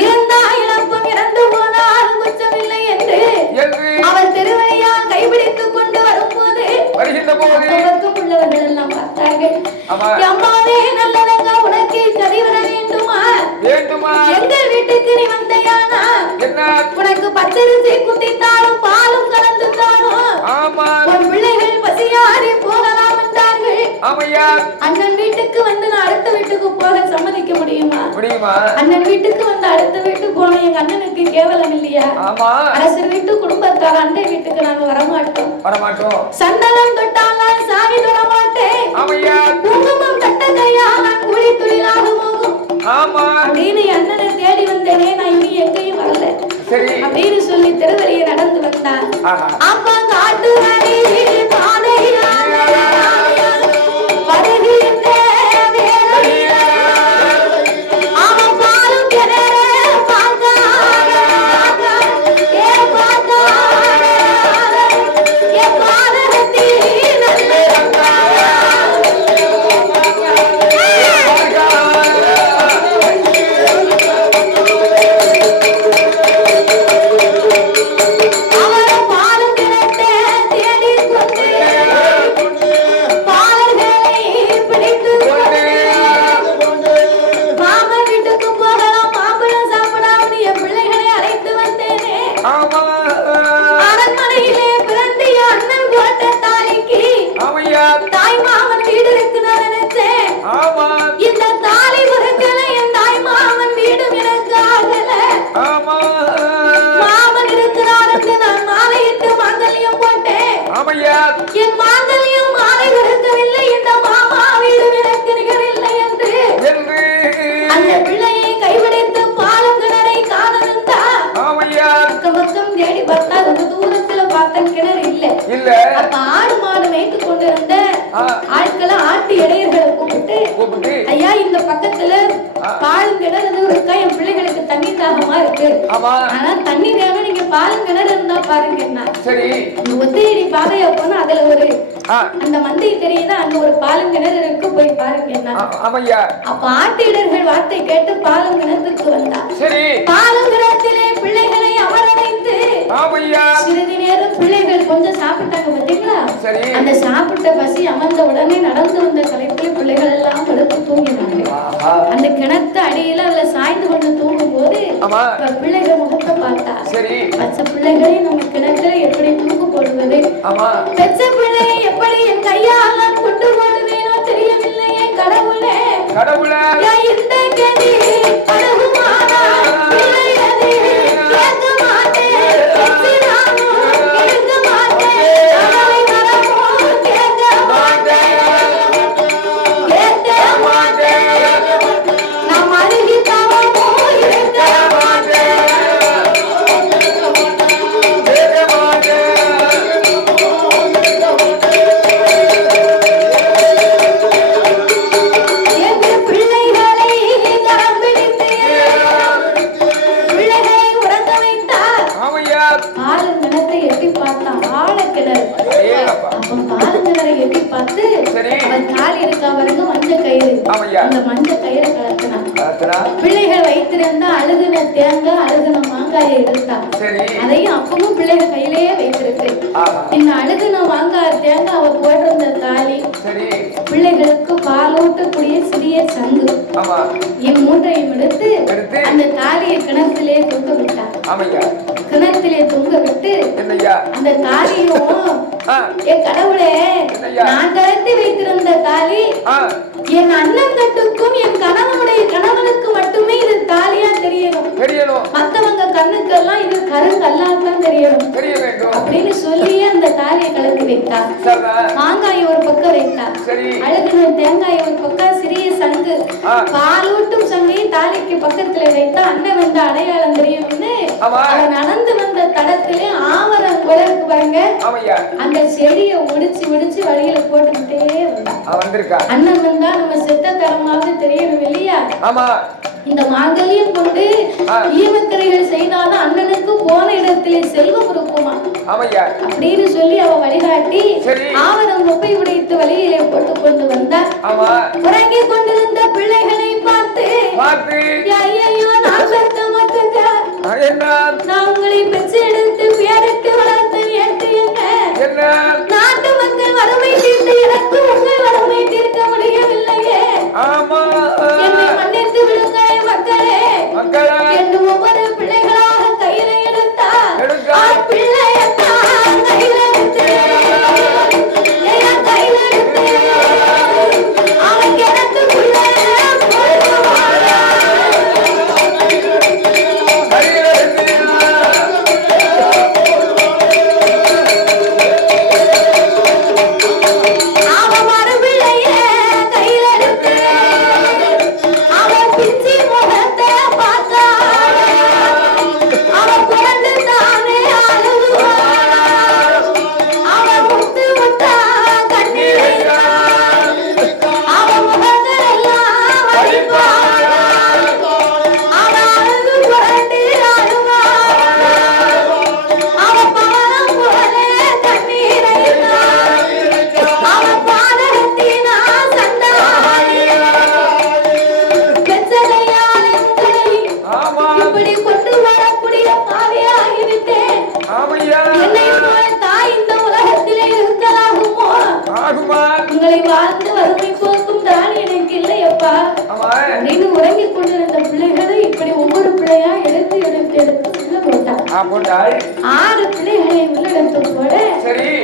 இருந்தா இழப்பம் இறந்து போனால் குற்றம் இல்லை என்று அவள் திருவழியால் கைபிடித்துக் கொண்டு வரும்போது உள்ளவர்கள் எல்லாம் பார்த்தார்கள். அம்மாவே நல்லதங்க, உனக்கு சரி வர வேண்டுமா? எங்கள் வீட்டுக்கு நீ வந்தையானா உனக்கு பச்சரிசி குத்தித்தாலும் பாலும் கலந்து தானும் உன் பிள்ளைகள் பசியாறி போகலாம் என்றார்கள். அண்ணன் வீட்டுக்கு வந்து நான் அடுத்த வீட்டுக்கு போக சம்மதிக்க முடியுமா? அண்ணன் வீட்டுக்கு வந்து அடுத்த வீட்டுக்கு போன எங்க அண்ணனுக்கு கேவலம் இல்லையா? அரசர் வீட்டு குடும்பத்தால் அண்டை வீட்டுக்கு நாங்க வரமாட்டோம். சந்தனம் தொட்டால் சாமி தொட மாட்டேன், குங்குமம் தட்ட கையால் நான் கூலி தொழிலாக போகும் அப்படின்னு அண்ணனை தேடி வந்தேனே, நான் இனி எங்கேயும் வரல அப்படின்னு சொல்லி திருவழியை நடந்து வந்தார். அப்ப காட்டு என் மாங்கல்யம் மாலை வருத்தவில்லை, இந்த மாமா வீடு எனக்கு நிகரில்லை என்று அந்த பிள்ளையை கைவிடித்து பாலும் கிணறை காண வந்தா. பக்கம் தேடி பார்த்தா ரொம்ப தூரத்துல பார்த்த கிணறு இல்ல. அப்ப ஆடு மாடு மேய்த்து கொண்டிருந்த ஆட்களை ஆட்டு இடையர்களை கூப்பிட்டு, ஐயா இந்த பக்கத்துல பாலும் கிணறு இருக்கா, என் பிள்ளைகளுக்கு தண்ணி தாகமா இருக்கு, ஆனா தண்ணி வேணும், நீங்க பாலும் கிணறு இருந்தா பாருங்க. ஒத்தையடி பாதையா போனா அதுல ஒரு அந்த மந்தை தெரியுதா, அங்க ஒரு பாலும் கிணறு இருக்கு, போய் பாருங்க. அப்ப ஆட்டிடர்கள் வார்த்தை கேட்டு பாலும் கிணத்துக்கு வந்தா. பாலும் கிணத்திலே பிள்ளைகளை அமர வைத்து சிறிது நேரம் பிள்ளைகள் கொஞ்சம் சாப்பிட்டாங்க பாத்தீங்களா, அந்த சாப்பிட்ட பசி அமர்ந்த உடனே நடந்து வந்த கலைப்பில் பிள்ளைகள் எல்லாம் படுத்து தூங்கினாங்க. அந்த கிணத்து அடியில அதுல சாய்ந்து கொண்டு தூங்கும் போது பிள்ளைகள் முகத்தை பார்த்தா, பச்சை பிள்ளைகளை நம்ம கிணத்துல எப்படி தூக்கு போடுவது, பச்சை பிள்ளையை எப்படி என் கையால கொண்டு போடுவேனோ தெரியவில்லையே கடவுளே, இந்த கதி அழகுமானா பிள்ளையது கேட்க மாட்டேன், கேட்க மாட்டேன், கடவை வரமோ கேட்க மாட்டேன், நாம் அருகி தவமோ இருக்க மாட்டேன். பிள்ளைகளை ஆமையா. அந்த மஞ்சள் கயிறை கலத்தினா கலத்தினா பிள்ளைகள் வைத்திருந்தா அழுகுன தேங்காய் அழுகுன மாங்காயை எடுத்தா சரி அதையும் அப்பவும் பிள்ளைகள் கையிலேயே வைத்திருக்கு. ஆஹா இந்த அழுகுன மாங்காய் தேங்காய் அவ போட்டிருந்த தாலி சரி பிள்ளைகளுக்கு பாலூட்டக்கூடிய சிறிய சங்கு ஆமா இம்மூன்றையும் எடுத்து அந்த தாலியை கிணத்திலே தொங்க விட்டா. ஆமையா. கிணத்திலே தொங்க விட்டு என்னய்யா அந்த தாலியும் என் கடவுளே நான் கலத்தி வைத்திருந்த தாலி என் அண்ணன் கட்டுக்கும் என் கணவனுடைய கணவனுக்கு மட்டுமே இது தாலியா தெரியணும். மத்தவங்க கண்ணுக்கெல்லாம் இது கருங்கல்லாத்தான் தெரியணும் தெரிய வேண்டும் அப்படின்னு சொல்லி அந்த தாலியை கலத்தி வைத்தா. மாங்காயை ஒரு பக்கம் வைத்தா, அழுகுன தேங்காயை ஒரு பக்கம், சிறிய சங்கு பாலூட்டும் சங்கையை தாலிக்கு பக்கத்துல வைத்தா. அண்ணன் வந்த அடையாளம் தெரியணும்னு அவன் நடந்து வந்த தடத்திலே ஆவரம் இருக்கு பாருங்க, அந்த செடியை முடிச்சு முடிச்சு வழியில போட்டுக்கிட்டே வந்தா. அண்ணன் வந்தா நம்ம செத்த தரமாவது தெரியணும் இல்லையா? இந்த மாங்கல்யம் கொண்டு ஈமக்கரைகள் செய்தாலும் அண்ணனுக்கு போன இடத்திலே செல்வம் இருக்குமா அப்படின்னு சொல்லி அவ வழிகாட்டி ஆவரம் ஒப்பை உடைத்து வழியிலே போட்டு கொண்டு வந்தார். உறங்கி கொண்டிருந்த பிள்ளைகளை பார்த்து ஐயோ நான் பெற்ற மட்டுங்க நான் உங்களை பெற்று எடுத்து பேரிட்டு வளர்த்து ஏற்று என்ன நாட்டு மக்கள் வறுமை தீர்த்து எனக்கு உங்கள் வறுமை தீர்க்க முடியவில்லையே, என்னை மன்னித்து விடுங்க மக்களே என்று ஒவ்வொரு பிள்ளைகளாக கையில எடுத்தார். பிள்ளையத்தான் கையில எடுத்து கையில எடுத்து அவன் கிணத்துக்குள்ள ஆறு பிள்ளைகளை உள்ளிடத்து போல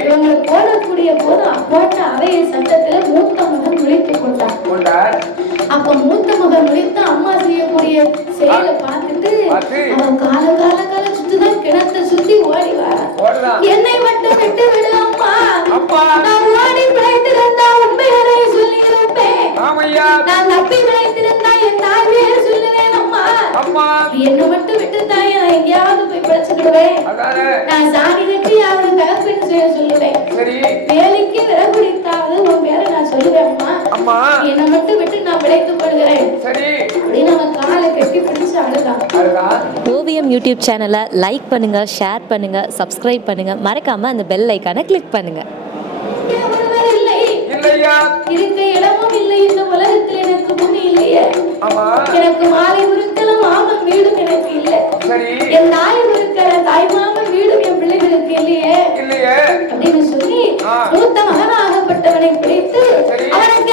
இவங்களை போடக்கூடிய போது போட்ட அவைய சட்டத்துல மூத்த மகன் விழித்துக் கொண்டார். அப்ப மூத்த மகன் விழித்து அம்மா செய்யக்கூடிய செயலை பார்த்துட்டு அவன் கால சுத்திதான் கிணத்தை சுத்தி ஓடி வர என்னை மட்டும் விட்டு விடு அம்மா, நான் ஓடி பிழைத்திருந்தா உண்மையை சொல்லி இருப்பேன், நான் தப்பி பிழைத்திருந்தா என் தாழ்மையை சொல்லுவேன் அம்மா, என்ன மட்டும் விட்டு தாய் நான் எங்கேயாவது போய் பிழைச்சுக்கிடுவேன், நான் சாணி கட்டி யாவது கலப்பின்னு செய்ய சொல்லுவேன், வேலைக்கு விறகுடித்தாவது உன் பேரை நான் சொல்லுவேன் அம்மா, என்னை மட்டும் விட்டு நான் பிழைத்துக் கொள்கிறேன் அப்படின்னு அவன் காலை கட்டி பிடிச்சு அழுதான். ஓவியம் யூடியூப் சேனலை லைக் பண்ணுங்க, ஷேர் பண்ணுங்க, சப்ஸ்கிரைப் பண்ணுங்க, மறக்காம அந்த பெல் ஐக்கானை கிளிக் பண்ணுங்க. இருக்க இடமும் இல்லை இந்த உலகத்தில், எனக்கு பூமி இல்லையே, எனக்கு மாலை உருக்கலாம் மாமன் வீடும் எனக்கு இல்லை, என் தாய் உருக்கிற தாய் மாமன் வீடும் என் பிள்ளைகளுக்கு இல்லையே அப்படின்னு சொல்லி மூத்த மகனாகப்பட்டவனை பிடித்து அவனுக்கு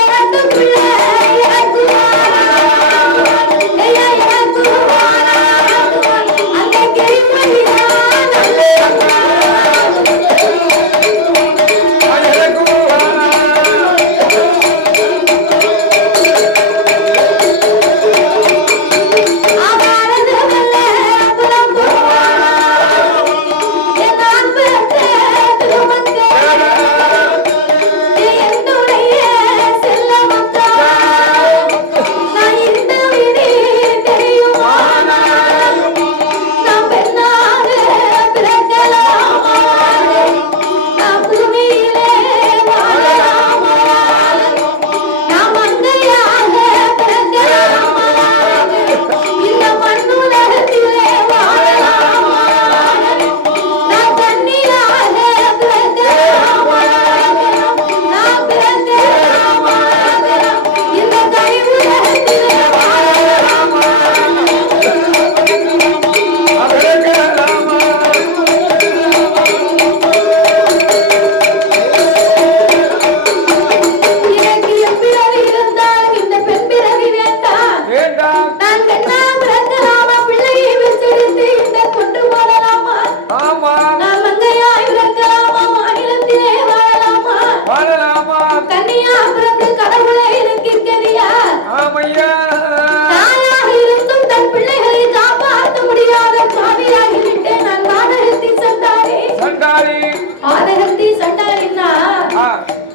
பாதகத்தை சண்டாளின்னா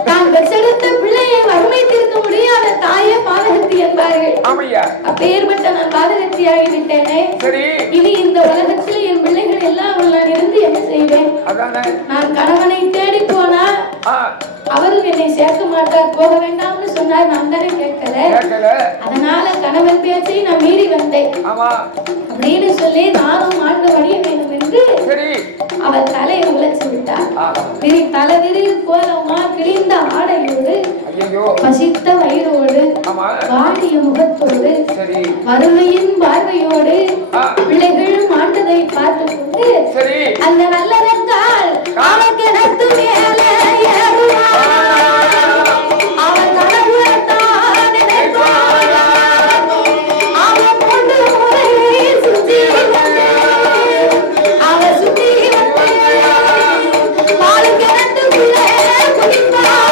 நான் பெற்றெடுத்த பிள்ளையை வறுமை தீர்க்க முடியாத தாயே பாதகத்தி என்பார்கள். அப்பேற்பட்ட நான் பாதகத்தி ஆகிவிட்டேனே. இனி இந்த உலகத்தில் என் பிள்ளைகள் எல்லாம் நான் இருந்து என்ன செய்வேன்? நான் கணவனை தேடி போனா அவரும் என்னை சேர்க்க மாட்டார், போக வேண்டாம்னு சொன்னார். நான் தானே கேட்கல. அதனால கணவன் பேச்சை நான் மீறி வந்தேன் அப்படின்னு சொல்லி நானும் ஆண்டு வழிய வேண்டும் என்று அவர் தலையை உழைச்சு விட்டார். தலைவிரி கோலமா கிழிந்த ஆடையோடு பசித்த வயிறோடு வாடிய முகத்தோடு வறுமையின் பார்வையோடு பிள்ளைகள் மாண்டதை பார்த்து கொண்டு அந்த நல்லதங்கால் அவன் கிணத்து மேலே அவன் கனவுத்தான் நினைப்பான். அவன் கொண்டு முறையை சுற்றி அவன் சுற்றி பால் கிணத்துக்குள்ளே குடிப்பான்.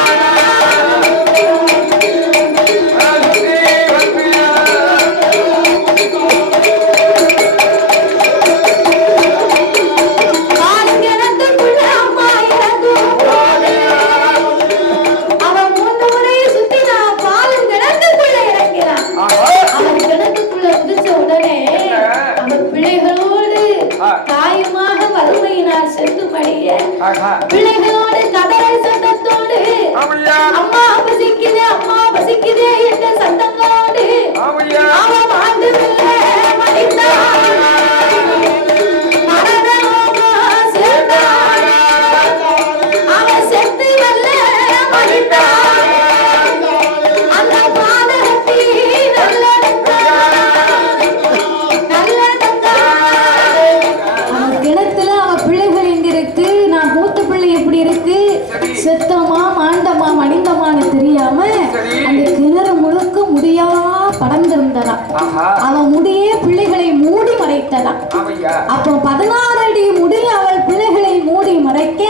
பிள்ளைகளோடு கதறல் சத்தத்தோடு அம்மா பசிக்குதே அம்மா பசிக்குதே என்ற சத்தங்களோடு அவன் வாழ்ந்துவில்லை மடித்தான். அவன் செத்து வெல்ல மடித்தான். அந்த பாதகத்தி கிணத்துல அவன் பிள்ளைகள் எங்க இருக்கு, நான் மூத்த பிள்ளை எப்படி இருக்கு, செத்தமா மாண்டமா மணிந்தமான்னு தெரியாம அந்த கிணறு முழுக்க முடியா படர்ந்திருந்ததா. அவன் முடியே பிள்ளைகளை மூடி மறைத்ததாம். அப்போ 16 அடி முடிய அவள் பிள்ளைகளை மூடி மறைக்க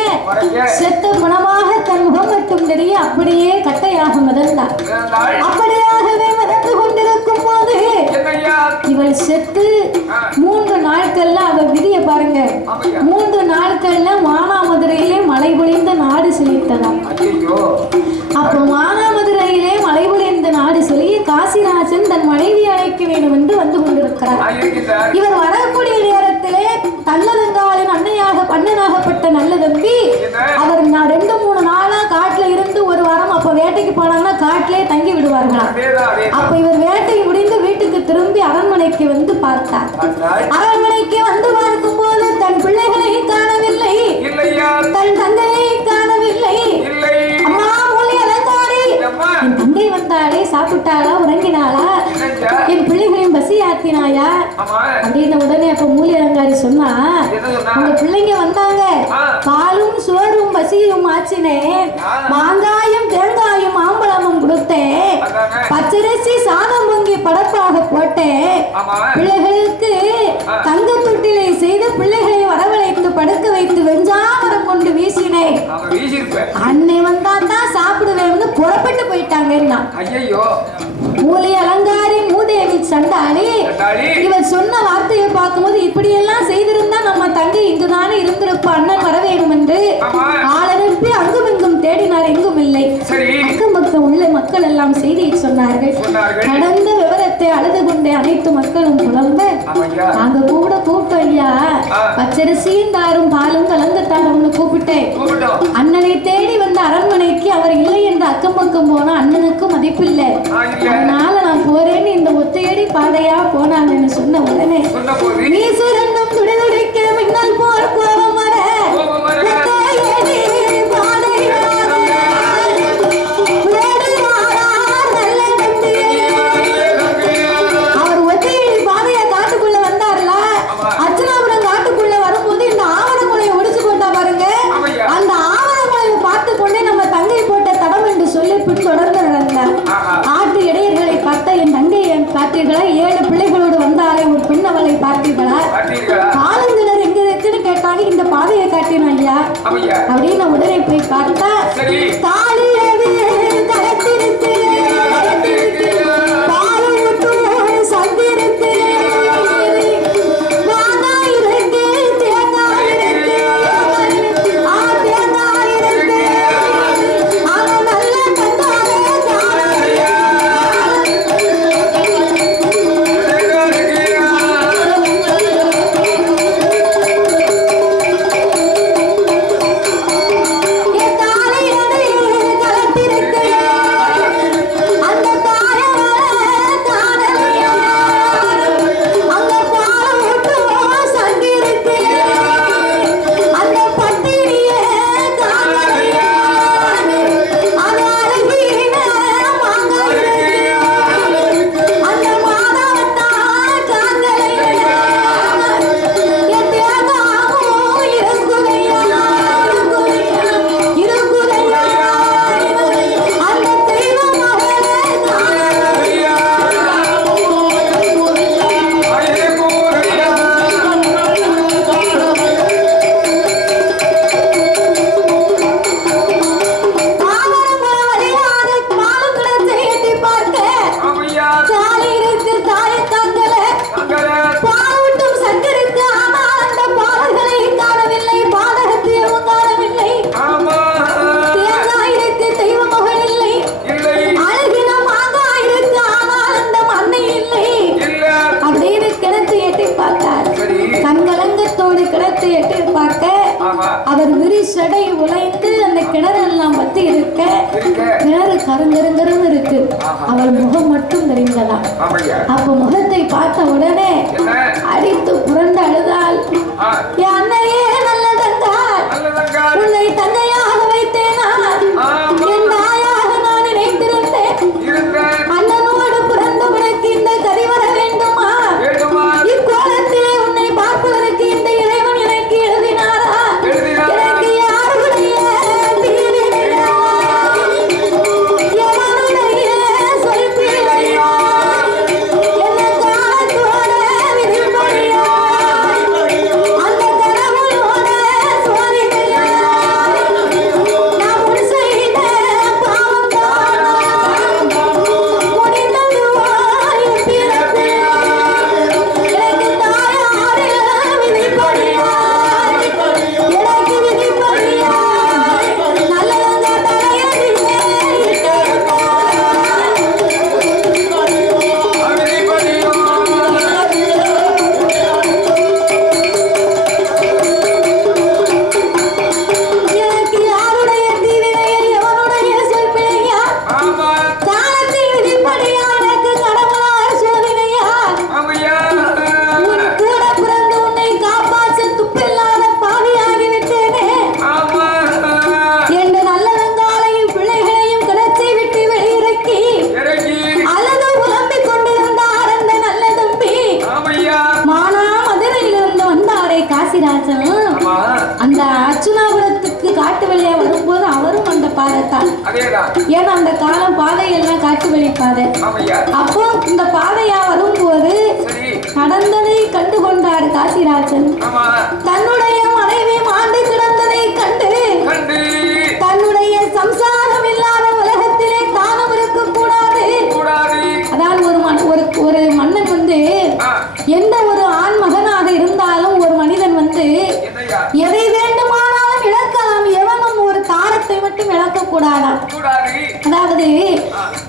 செத்த மனமாக தன் முகம் மட்டும் தெரிய அப்படியே கட்டையாக மிதந்தாள். அப்படியாகவே மிதந்து கொண்டிருக்கும் போது இவள் செத்து 3 நாட்கள்ல அவள் விதிய பாருங்க. 3 நாட்கள்ல மானாமதுரையிலே மழை பொழிந்த நாடு செழித்ததாம். அப்போ மானாமதுரையிலே மழை பொழிந்த நாடு செழிய காசிராஜன் தன் மனைவி அழைக்க வேண்டும் என்று வந்து கொண்டிருக்கிறார். இவர் வரக்கூடிய நேரத்திலே நல்லதங்காலின் அண்ணனாகப்பட்ட நல்ல தம்பி அவர் 2-3 நாளா காட்டுல இருந்து ஒரு வாரம் அப்ப வேட்டைக்கு போனாங்கன்னா காட்டிலே தங்கி விடுவார்களாம். அப்ப இவர் வேட்டை முடிந்து வீட்டுக்கு திரும்பி அரண்மனைக்கு வந்து பார்த்தார். அரண்மனைக்கு வந்து பார்க்கும் போது தன் பிள்ளைகளை காணவில்லை, தன் தந்தையை காணவில்லை. அம்மா மூலி அலங்காரி, என் தங்கை வந்தாளே, சாப்பிட்டாளா, உறங்கினாளா, என் பிள்ளைகளையும் பசி ஆத்தினாயா அப்படின்னு உடனே அப்ப மூலி அலங்காரி சொன்னா, உங்க பிள்ளைங்க வந்தாங்க, பாலும் சோறும் பசியும் ஆச்சினேன், மாங்காயும் தேங்காயும் மாம்பழமும் கொடுத்தேன், பச்சரிசி சாதம் பொங்கி படப்பாக போட்டேன், பிள்ளைகளுக்கு தங்க தொட்டிலை செய்து பிள்ளைகளை வரவழைத்து படுக்க வைத்து வெஞ்சாமரம் கொண்டு வீசினேன். அன்னை வந்தா தான் சாப்பிடுவேன்னு புறப்பட்டு போயிட்டாங்க. மூலி அலங்காரி மூதேவி சண்டாளி இவர் சொன்ன வார்த்தையை பார்க்கும்போது இப்படியெல்லாம் செய்திருந்தா நம்ம தங்கை இங்குதானே இருந்திருப்ப, அண்ணன் வர வேண்டும் என்று ஆளனுப்பி அங்கும் இங்கும் தேடினார், எங்கும் இல்லை. அக்கம் பக்கம் உள்ள மக்கள் எல்லாம் செய்தியை சொன்னார்கள். கடந்த விவரத்தை அழுது கொண்டே அனைத்து மக்களும் புலம்ப, நாங்க கூட கூப்பிட்டோம் ஐயா, பச்சரிசியும் தாரும் பாலும் கலந்து தாரும்னு கூப்பிட்டேன். அண்ணனை தேடி வந்த அரண்மனைக்கு அவர் இல்லை என்று அக்கம் பக்கம் போனா அண்ணனுக்கு மதிப்பில்லை, அதனால நான் போறேன்னு இந்த ஒத்தையடி பாதையா போனாங்கன்னு சொன்ன உடனே நீ சுரண்டும் துடிதுடிக்க மின்னல் போர் கோபம் வர அவர் ஒத்தையடி பாதையா காட்டுக்குள்ள வந்தார்ல, அர்ச்சனாபுரம் காட்டுக்குள்ள வரும்போது இந்த ஆவணக்குலையை ஒடிச்சு கொண்டா பாருங்க. அந்த ஆவணக்குலையை பார்த்து கொண்டே நம்ம தங்கை போட்ட தடம் என்று சொல்லி பின்தொடர்ந்து நடந்தார். ஆட்டு இடையர்களை பார்த்த என் தங்கை பார்த்தீர்களா, 7 பிள்ளைகளோடு வந்தாரே ஒரு பெண், அவளை பார்த்தீர்களா, காலங்கிணறு எங்க இருக்குன்னு கேட்டாங்க. இந்த பாதையை காட்டினோம் ஐயா அப்படின்னு உடனே போய் பார்த்தா தாலியது கலத்திருக்கு, பாலும் சந்திருக்கு, தேங்காய் இருக்கு, தேங்காய் இருக்கு, தேங்காய் வேறு கருங்கருங்கரும் இருக்கு. அவள் முகம் மட்டும் தெரிந்ததா? அப்ப முகத்தை பார்த்த உடனே அடித்து புரண்டு அழுதாள். என் அன்னையே நல்ல தங்காள், உன்னை தங்கையாக வைத்தேனா? என் தாயாக நான் நினைத்திருந்தேன். அண்ணனோடு பிறந்த உனக்கு இந்த கதி வர வேண்டுமா? இக்கோலத்திலே உன்னை பார்ப்பதற்கு இந்த இறைவன் எனக்கு எழுதினாரா? எனக்கு யாருடைய தீவினையா? எவனுடைய சொல்பிழையா? என்ன காலத்தோட விதிப்படியா? அந்த கடவுளோட சோதனையா? நான் முன் செய்த பாவம் தானா? முடிந்தது வாய் பிறப்பியா? எனக்கு தாயாரே விதிப்படியா? எனக்கு விதிப்படியா? நல்லவங்க தலையடியே எனக்கு யாருடைய தீவினையை எவனுடைய சொல்பிழையா? காலத்தின் விதிப்படியா? எனக்கு கடவுளார் சோதனையா? உன் கூட பிறந்து உன்னை காப்பாற்ற துப்பில்லாத பாவியாகிவிட்டேனே என்று நல்ல வெங்காலையும் பிள்ளைகளையும் கிடச்சை விட்டு வெளியிறக்கி அழுது புலம்பிக் கொண்டிருந்தார் அந்த நல்ல தம்பி. மானா மதுரையிலிருந்து வந்தாரே காசிராஜன், அந்த அர்ச்சுனாபுரத்துக்கு காட்டு வழியா வரும்போது அவரும் அந்த பாதைத்தான். ஏன்னா அந்த காலம் பாதையெல்லாம் காட்டு வழி பாதை. அப்போ இந்த பாதையா வரும்போது நடந்ததை கண்டு கொண்டார் காசிராஜன். தன்னுடைய மனைவி மாண்டு கிடந்ததை கண்டு தன்னுடைய சம்சாரம் இல்லாத உலகத்திலே தானும் இருக்க கூடாது. அதாவது ஒரு மன்னன் வந்து எந்த ஒரு ஆண் மகனாக இருந்தாலும் ஒரு மனிதன் வந்து எதை வேண்டுமானாலும் இழக்கலாம், எவனும் ஒரு தாரத்தை மட்டும் இழக்க கூடாதாம். அதாவது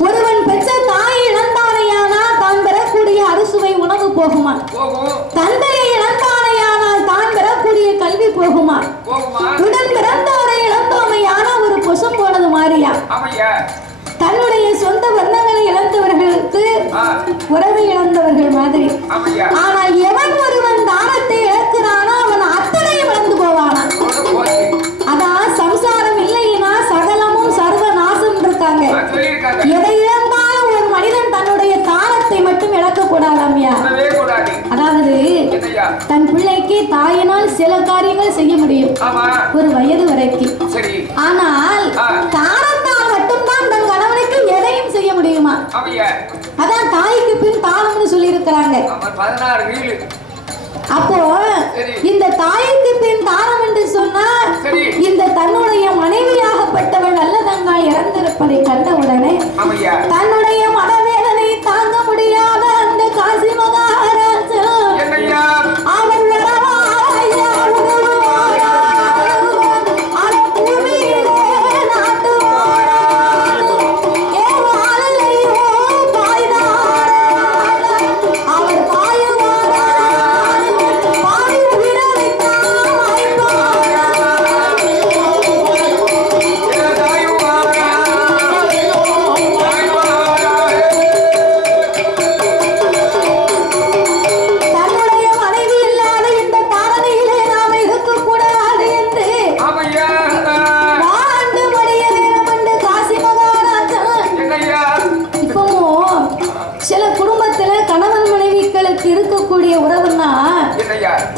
ஒருவன் பெற்ற தாயை இழந்தானையானால் தான் பெறக்கூடிய அறுசுவை உணவு போகுமா? தந்தையை இழந்தானையானால் தான் பெறக்கூடிய கல்வி போகுமா? உடன் பிறந்தவரை இழந்தோமையானால் ஒரு பொசம் போனது மாறியா? தன்னுடைய சொந்த பந்தங்களை இழந்தவர்களுக்கு உறவை இழந்தவர்கள் மாதிரி. ஆனால் எவன் ஒருவன் தானத்தை இழக்கிறானோ அவன் அத்தனையும் இழந்து போவானா? அதான் சம்சாரம் இல்லைன்னா சகலமும் சர்வ நாசம் இருக்காங்க. எதை இழந்தாலும் ஒரு மனிதன் தன்னுடைய தானத்தை மட்டும் இழக்க கூடாதாமியா? அதாவது தன் பிள்ளைக்கு தாயினால் சில காரியங்கள் செய்ய முடியும் ஒரு வயது வரைக்கும். ஆனால் தானத்தால் மட்டும்தான் தன் கணவனுக்கு எதையும் செய்ய முடியுமா? அதான் தாய்க்கு பின் தானம்னு சொல்லி இருக்கிறாங்க. அப்போ இந்த தாய்க்கு பின் தானம் என்று சொன்னா இந்த தன்னுடைய மனைவியாகப்பட்டவள் நல்லதங்காய் இறந்திருப்பதை கண்டவுடனே தன்னுடைய மனவேதனை தாங்க முடியாத அந்த காசி மகாராஜா அவர் வரவாயா உருவாயா பூமியிலே நாட்டுவாரா ஏவாலையோ பாய்தாரா அவர் பாயுவாரா பாய் விரலைத்தான் வாய்ப்பாரா தன்னுடைய மனைவி இல்லாத இந்த தாரணையிலே நாம இருக்கக்கூடாது என்று வாழ்ந்து மடிய வேணும் என்று காசி மகாராஜா. இப்போ சில குடும்பத்துல கணவன் மனைவிகளுக்கு இருக்கக்கூடிய உறவுன்னா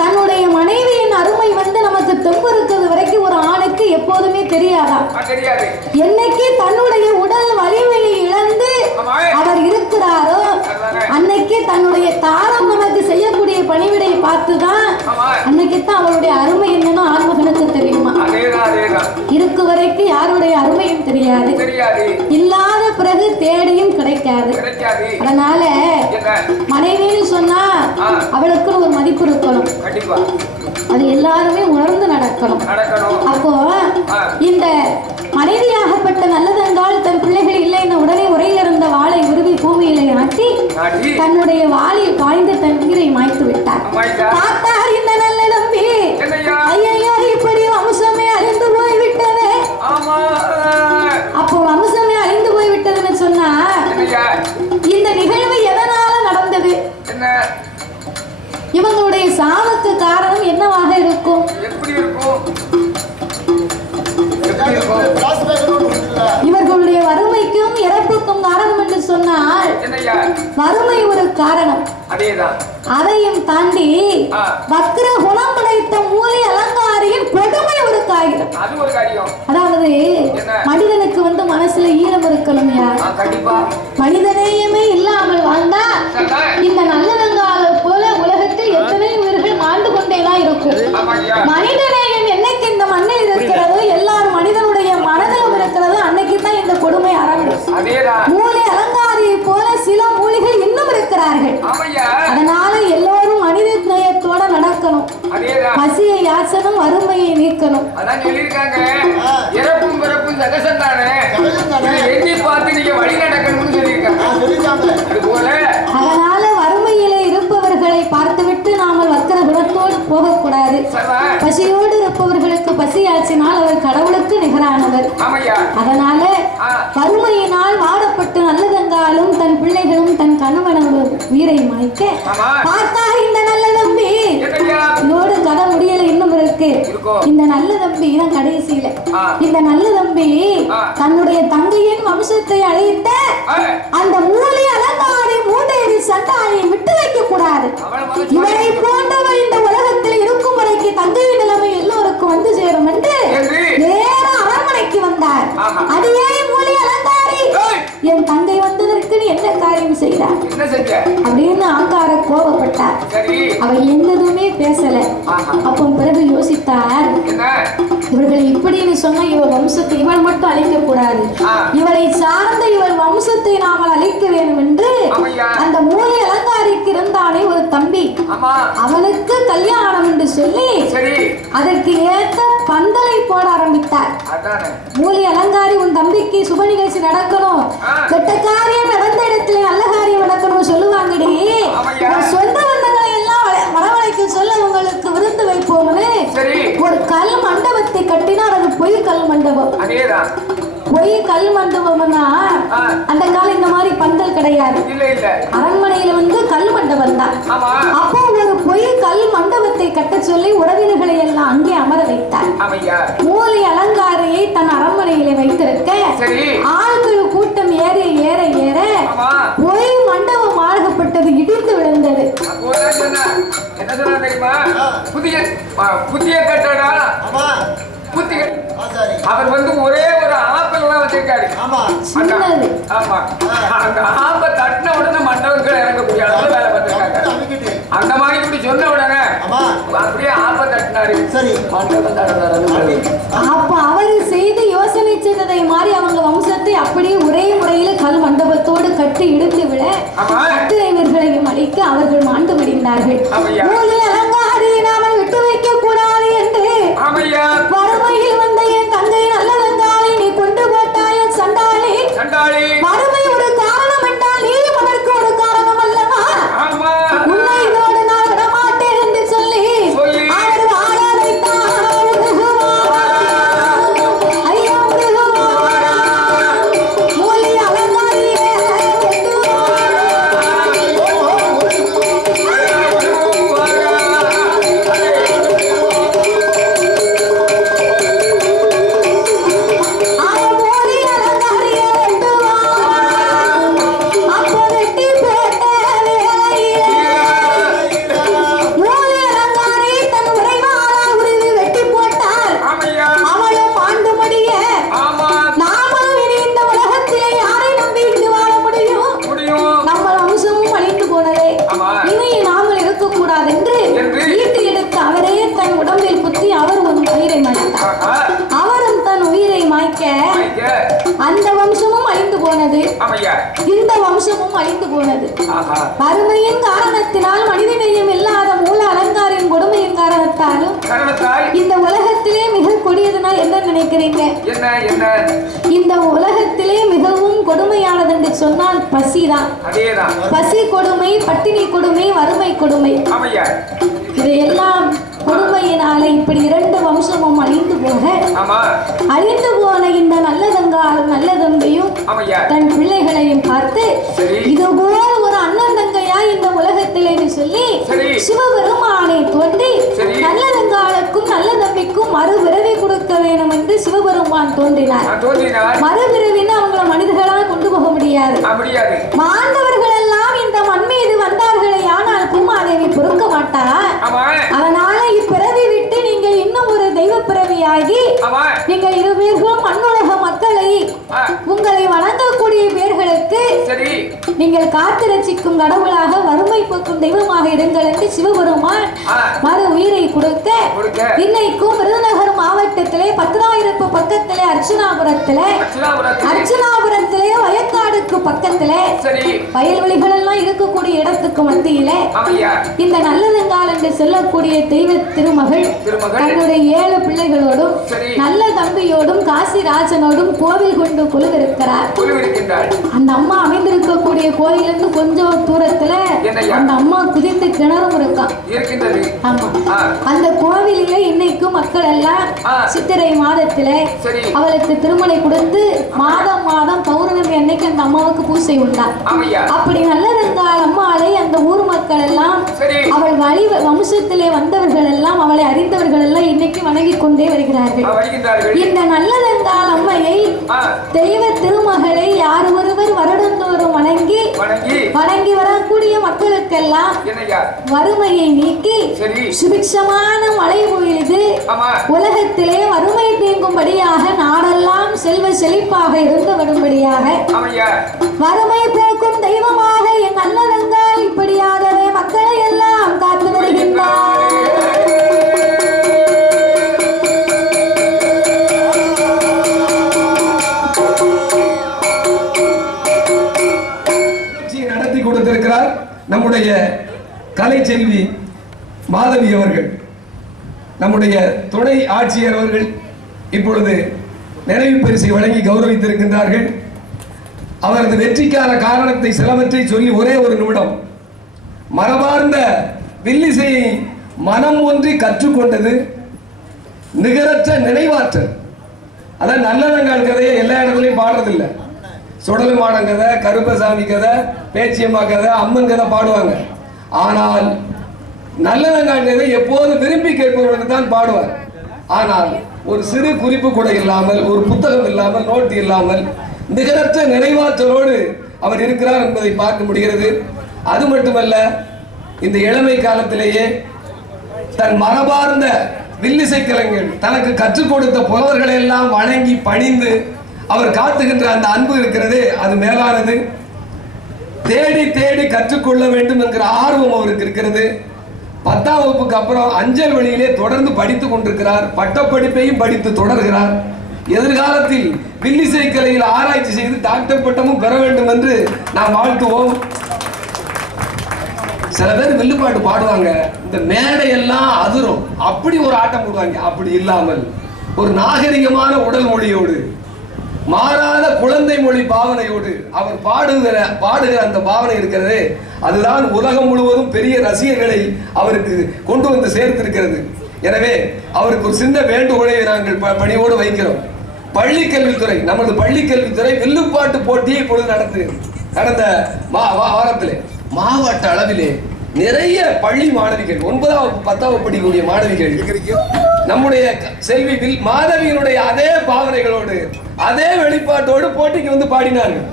தன்னுடைய மனைவியின் அருமை வந்து நமக்கு தெம்பு இருக்கிறது வரைக்கும் ஒரு ஆணுக்கு எப்போதுமே தெரியாதா? என்னைக்கு தன்னுடைய உடல் வலிமையை இழந்து அவர் இருக்கிறாரோ அன்னைக்கு தன்னுடைய தாரம் நமக்கு செய்யக்கூடிய பணிவிடை பார்த்துதான் அன்னைக்குத்தான் அவருடைய அருமை என்னன்னு ஆண்மகனுக்கு தெரியுமா? இருக்கு வரைக்கும் யாருடைய அருமையும் தெரியாது, இல்லாத பிறகு தேடியும் கிடைக்காது. அதனால மனைவின்னு சொன்னா அவளுக்கு ஒரு மதிப்பு இருக்கணும், அது எல்லாருமே உணர்ந்து நடக்கணும். அப்போ இந்த மனைவியாகப்பட்ட நல்லதென்றால் தன் பிள்ளைகள் இல்லைன்னு உடனே உரையில் இருந்த வாளை உருவி பூமியிலே ஆட்டி தன்னுடைய வாளில் பாய்ந்து தன் உயிரை மாய்த்து விட்டார். பார்த்தார் இந்த நல்ல நம்பி, ஐயோ இப்படி வம்சமே அழிந்து போய்விட்டது. அப்போ இவர்களுடைய வறுமைக்கும் இறப்புக்கும் காரணம் என்று சொன்னால் வறுமை ஒரு காரணம். அதையும் தாண்டி வக்ர குணம் படைத்த மூலி அலங்காரியின் கொடுமை ஒரு காரியம். அதாவது மனிதனுக்கு வந்து மனசுல ஈரம் இருக்கணும். யார் மனிதநேயமே இல்லாமல் வாழ்ந்தா இந்த நல்லதங்கால போல உலகத்தில் எத்தனை உயிர்கள் வாழ்ந்து கொண்டேதான் இருக்கும். மனிதநேயம் என்னைக்கு இந்த மண்ணில் இருக்கிறதோ, எல்லாரும் மனிதனுடைய மனதிலும் இருக்கிறதோ, அன்னைக்கு தான் இந்த கொடுமை அரங்கும். மூலி அலங்காரியை போல சில மூலிகள் இன்னும் இருக்கிறார்கள். அதனால எல்லோரும் மனித நேயத்தோட நடக்கணும். பசியை யாசனம், வறுமையை நீக்கணும். அதனால வறுமையிலே இருப்பவர்களை பார்த்துவிட்டு நாமல் வக்கர குணத்தோடு போகக்கூடாது. பசியோடு இருப்பவர்களுக்கு பசியாச்சினால் அவர் கடவுளுக்கு நிகரானவர். அதனால வறுமையினால் வாடப்பட்டு நல்லதங்காலும் தன் பிள்ளைகளும் தன் கணவனோட உயிரை மாய்க்க பார்த்தா இந்த நல்ல தம்பி இதோடு கதை முடியல, இன்னும் இருக்கு. இந்த நல்ல தம்பி தான் கடைசியில இந்த நல்ல தம்பி தன்னுடைய தங்கையின் வம்சத்தை அழைத்த அந்த மூலி அலங்காரி மூதேவி சண்டாயை விட்டு வைக்க கூடாது. இவரை போன்றவர் இந்த உலகத்தில் இருக்கும் வரைக்கு தங்கையின் நிலைமை எல்லோருக்கும் வந்து சேரும் என்று நேர அரண்மனைக்கு வந்தார். அதுவே மூலி அலங்காரி என் தங்கை வந்ததற்கு நீ என்ன காரியம் செய்தார் அப்படின்னு ஆங்கார கோபப்பட்டார். அவர் எந்ததுமே பேசல. அப்போ பிறகு யோசித்தார், இவர்களை இப்படின்னு சொன்னா இவர் வம்சத்தை இவள் மட்டும் அழிக்க கூடாது, இவளை சார்ந்த இவள் வம்சத்தை நாமல் அழிக்க வேண்டும் என்று அந்த மூலி அலங்காரிக்கு இருந்தானே ஒரு தம்பி, அவனுக்கு கல்யாணம் என்று சொல்லி அதற்கு ஏற்ற பந்தலை போட ஆரம்பித்தார். மூலி அலங்காரி உன் தம்பிக்கு சுப நிகழ்ச்சி நடக்கணும், கெட்ட காரியம் நடந்த இடத்துல நல்ல காரியம் நடக்கணும் சொல்லுவாங்கடி. சொந்த பந்தங்களை எல்லாம் வரவழைக்க சொல்ல உங்களுக்கு விருந்து வைப்போம்னு ஒரு கல் மண்டபத்தை கட்டினார். அது பொய் கல் மண்டபம். பொய் கல் மண்டபம்னா அந்த காலம் இந்த மாதிரி பந்தல் கிடையாது. அரண்மனையில வந்து கல் மண்டபம் தான். அப்போ ஒரு பொய் கல் மண்டபத்தை கட்ட சொல்லி உறவினர்களை எல்லாம் அங்கே அமர வைத்தார். மூலி அலங்காரியை தன் அரண்மனையில வைத்திருக்க ஆட்கள் கூட்டம் ஏற ஏற ஏற பொய் மண்டபம் ஆழ்கப்பட்டது, இடிந்து விழுந்தது. புதிய கட்டடம் அவர் வந்து ஒரே ஒரு ஆப்பிள் எல்லாம் வச்சிருக்காரு. அந்த ஆப்பை தட்டின உடனே மண்டபங்கள் இறங்கக்கூடிய அளவு வேலை பார்த்திருக்காங்க. அந்த மாதிரி இப்படி சொன்ன உடனே அப்படியே ஆப்பை தட்டினாரு. அப்ப அவரு செய்து யோசனை செய்ததை மாதிரி அவங்க வம்சத்தை அப்படியே ஒரே முறையில கல் மண்டபத்தோடு கட்டி இடித்து விட கட்டுரைவர்களையும் அழிக்க அவர்கள் மாண்டு மடிந்தார்கள். மூலி அலங்காரி நாம விட்டு வைக்க கூடாது என்று வறுமையில் வந்த என் தந்தை நல்லதங்காலை நீ கொண்டு போட்டாய சண்டாளி. வறுமை ஒரு காரணம் என்றால் நீ அதற்கு ஒரு காரணம் அல்லவா? உன்னை இதோடு நான் விடமாட்டேன் என்று சொல்லி அவர் வாழ வைத்தார். ஐயா மூலி அலங்காரியே அந்த வம்சமும் அழிந்து போனது, இந்த வம்சமும் அழிந்து போனது. வறுமையின் காரணத்தினால் மனிதநேயம் இல்லாத மூல அலங்காரின் கொடுமையின் காரணத்தாலும் இந்த உலகத்திலே மிக கொடியதுனா என்ன நினைக்கிறீங்க? இந்த உலகத்திலே மிகவும் கொடுமையானது என்று சொன்னால் பசிதான். பசி கொடுமை, பட்டினி கொடுமை, வறுமை கொடுமை. இதையெல்லாம் கொடுமையினாலே இப்படி இரண்டு வம்சமும் அழிந்து போக, அழிந்து போன இந்த நல்லதங்காலும் நல்ல தந்தையும் தன் பிள்ளைகளையும் பார்த்து இதுபோல் ஒரு அண்ணன் தங்கையா இந்த உலகத்திலே சொல்லி சிவபெருமானை தோன்றி நல்லதங்காலுக்கும் நல்ல தம்பிக்கும் மறுபிறவி கொடுக்க வேண்டும் வேணும் என்று சிவபெருமான் தோன்றினார். மறுபிறவின்னு அவங்கள மனிதர்களால் கொண்டு போக முடியாது. மாண்டவர்கள் எல்லாம் இந்த மண் மீது வந்தார்களே, ஆனால் பூமாதேவி பொறுக்க மாட்டார். அதனால இப்பிறவி விட்டு நீங்கள் இன்னும் ஒரு தெய்வ பிறவியாகி நீங்கள் இருவர்களும் மண்ணுலக மக்களை உங்களை வணங்கக்கூடிய பேர்களுக்கு நீங்கள் காத்து ரட்சிக்கும் கடவுளாக வறுமை போக்கும் தெய்வமாக இருங்கள் என்று சிவபெருமான் மறு உயிரை கொடுக்க இன்னைக்கும் விருதுநகர் மாவட்டத்திலே 10,000 பக்கத்திலே அர்ச்சுனாபுரத்திலே வயக்காடுக்கு பக்கத்திலே வயல்வெளிகள் எல்லாம் இருக்கக்கூடிய இடத்துக்கு மத்தியில இந்த நல்லதங்கால் என்று சொல்லக்கூடிய தெய்வ திருமகள் தன்னுடைய 7 பிள்ளைகளோடும் நல்ல தம்பியோடும் காசிராஜனோடும் கோவில் கொண்டு கொலுவிருக்கிறார். அந்த அம்மா அமைந்திருக்கக்கூடிய கோயிலிருந்து கொஞ்சம் தூரத்துல அந்த அம்மா குதித்து கிணறும் இருக்கான். அந்த கோவிலிலே இன்னைக்கும் மக்கள் எல்லாம் சித்திரை மாதத்துல அவளுக்கு திருமலை கொடுத்து மாதம் மாதம் பௌர்ணமி அன்னைக்கு அந்த அம்மாவுக்கு பூசை உண்டார். அப்படி நல்லதங்கால் அம்மாளை அந்த ஊர் மக்கள் எல்லாம் அவள் வழி வம்சத்திலே வந்தவர்கள் எல்லாம் அவளை அறிந்தவர்கள் எல்லாம் இன்னைக்கு வணங்கி கொண்டே வருகிறார்கள். இந்த நல்லதங்கால் அம்மையை தெய்வ திருமகளை யார் ஒருவர் வருடந்தோறும் வணங்கி வரக்கூடிய மக்களுக்கெல்லாம் வறுமையை நீக்கி சுபிக்ஷமான மழை பொழிது உலகத்திலே வறுமை நீங்கும்படியாக நாடெல்லாம் செல்வ செழிப்பாக இருந்து வரும்படியாக வறுமை போக்கும் தெய்வமாக என் நல்லதங்கால் இப்படியாகவே மக்களை எல்லாம் காத்து வருகின்றார். நடத்தி கொடுத்திருக்கிறார் நம்முடைய கலை செல்வி மாதவி அவர்கள். நம்முடைய துணை ஆட்சியர் அவர்கள் இப்பொழுது நிறைவு பரிசை வழங்கி கௌரவித்திருக்கின்றார்கள். அவரது வெற்றிக்கான காரணத்தை சிலவற்றை சொல்லி ஒரே ஒரு நிமிடம். மரபார்ந்த வில்லிசையை மனம் ஒன்றி கற்றுக்கொண்டது, நிகரற்ற நினைவாற்றல். அதான் நல்லதங்கால் கதையை எல்லா இடத்துலையும் பாடுறதில்லை. சுடலுமாடன் கதை, கருப்பசாமி கதை, பேச்சியம்மா கதை, அம்மன் கதை பாடுவாங்க. ஆனால் நல்லதங்கால் கதை எப்போது விரும்பி கேட்பவர்களுக்கு தான் பாடுவார். ஆனால் ஒரு சிறு குறிப்பு கூட இல்லாமல், ஒரு புத்தகம் இல்லாமல், நோட்டு இல்லாமல் நிகரற்ற நினைவாற்றலோடு அவர் இருக்கிறார் என்பதை பார்க்க முடிகிறது. அது மட்டுமல்ல, இந்த இளமை காலத்திலேயே தன் மரபார்ந்த வில்லிசை கலைஞர் தனக்கு கற்றுக் கொடுத்த புலவர்களை எல்லாம் வணங்கி பணிந்து அவர் காட்டுகின்ற அந்த அன்பு இருக்கிறது, அது மேலானது. தேடி தேடி கற்றுக்கொள்ள வேண்டும் என்கிற ஆர்வம் அவருக்கு இருக்கிறது. 10ஆம் வகுப்புக்கு அப்புறம் அஞ்சல் வழியிலே தொடர்ந்து படித்துக் கொண்டிருக்கிறார். பட்டப்படிப்பையும் படித்து தொடர்கிறார். எதிர்காலத்தில் வில்லிசை கலையில் ஆராய்ச்சி செய்து டாக்டர் பட்டமும் பெற வேண்டும் என்று நாம் வாழ்த்துவோம். சில பேர் வில்லுப்பாட்டு பாடுவாங்க, இந்த மேடையெல்லாம் அதிரும், அப்படி ஒரு ஆட்டம் போடுவாங்க. அப்படி இல்லாமல் ஒரு நாகரிகமான உடல் மொழியோடு, மாறாத குழந்தை மொழி பாவனையோடு அவர் பாடுகிற அந்த பாவனை இருக்கிறது, அதுதான் உலகம் முழுவதும் பெரிய ரசிகர்களை அவருக்கு கொண்டு வந்து சேர்த்திருக்கிறது. எனவே அவருக்கு ஒரு சின்ன வேண்டுகோளை நாங்கள் பணியோடு வைக்கிறோம். பள்ளிக்கல்வித்துறை, நமது பள்ளிக்கல்வித்துறை வில்லுப்பாட்டு போட்டியை இப்பொழுது நடந்த வாரத்திலே மாவட்ட அளவிலே நிறைய பள்ளி மாணவிகள் 9வது 10வது படிக்கக்கூடிய மாணவிகள் நம்முடைய செல்வி மாதவியினுடைய அதே பாவனைகளோடு அதே வெளிப்பாட்டோடு போட்டிக்கு வந்து பாடினார்கள்.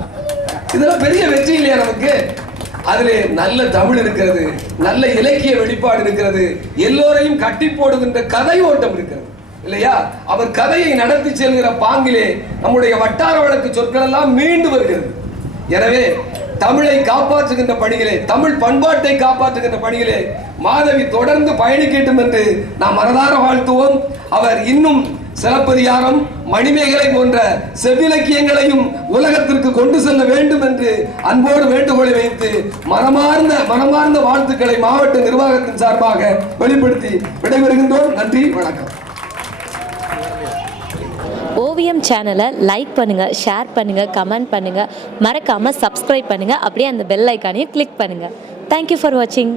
இதெல்லாம் பெரிய வெற்றி இல்லையா நமக்கு? அதிலே நல்ல தமிழ் இருக்கிறது, நல்ல இலக்கிய வெளிப்பாடு இருக்கிறது, எல்லோரையும் கட்டி போடுகின்ற கதை ஓட்டம் இருக்கிறது இல்லையா? அவர் கதையை நடத்தி செல்கிற பாங்கிலே நம்முடைய வட்டார வழக்கு சொற்கள் எல்லாம் மீண்டு வருகிறது. எனவே தமிழை காப்பாற்றுகின்ற பணிகளே, தமிழ் பண்பாட்டை காப்பாற்றுகின்ற பணிகளே மாதவி தொடர்ந்து பயணிக்கட்டும் என்று நாம் மனதார வாழ்த்துவோம். அவர் இன்னும் சிலப்பதிகாரம், மணிமேகலை போன்ற செவ்விலக்கியங்களையும் உலகத்திற்கு கொண்டு செல்ல வேண்டும் என்று அன்போடு வேண்டுகோளை வைத்து மனமார்ந்த வாழ்த்துக்களை மாவட்ட நிர்வாகத்தின் சார்பாக வெளிப்படுத்தி விடைபெறுகின்றோம். நன்றி, வணக்கம். ஓவியம் சேனலை லைக் பண்ணுங்கள், ஷேர் பண்ணுங்கள், கமெண்ட் பண்ணுங்கள், மறக்காமல் சப்ஸ்கிரைப் பண்ணுங்கள். அப்படியே அந்த பெல் ஐக்கானையும் கிளிக் பண்ணுங்கள். தேங்க்யூ ஃபார் வாட்சிங்.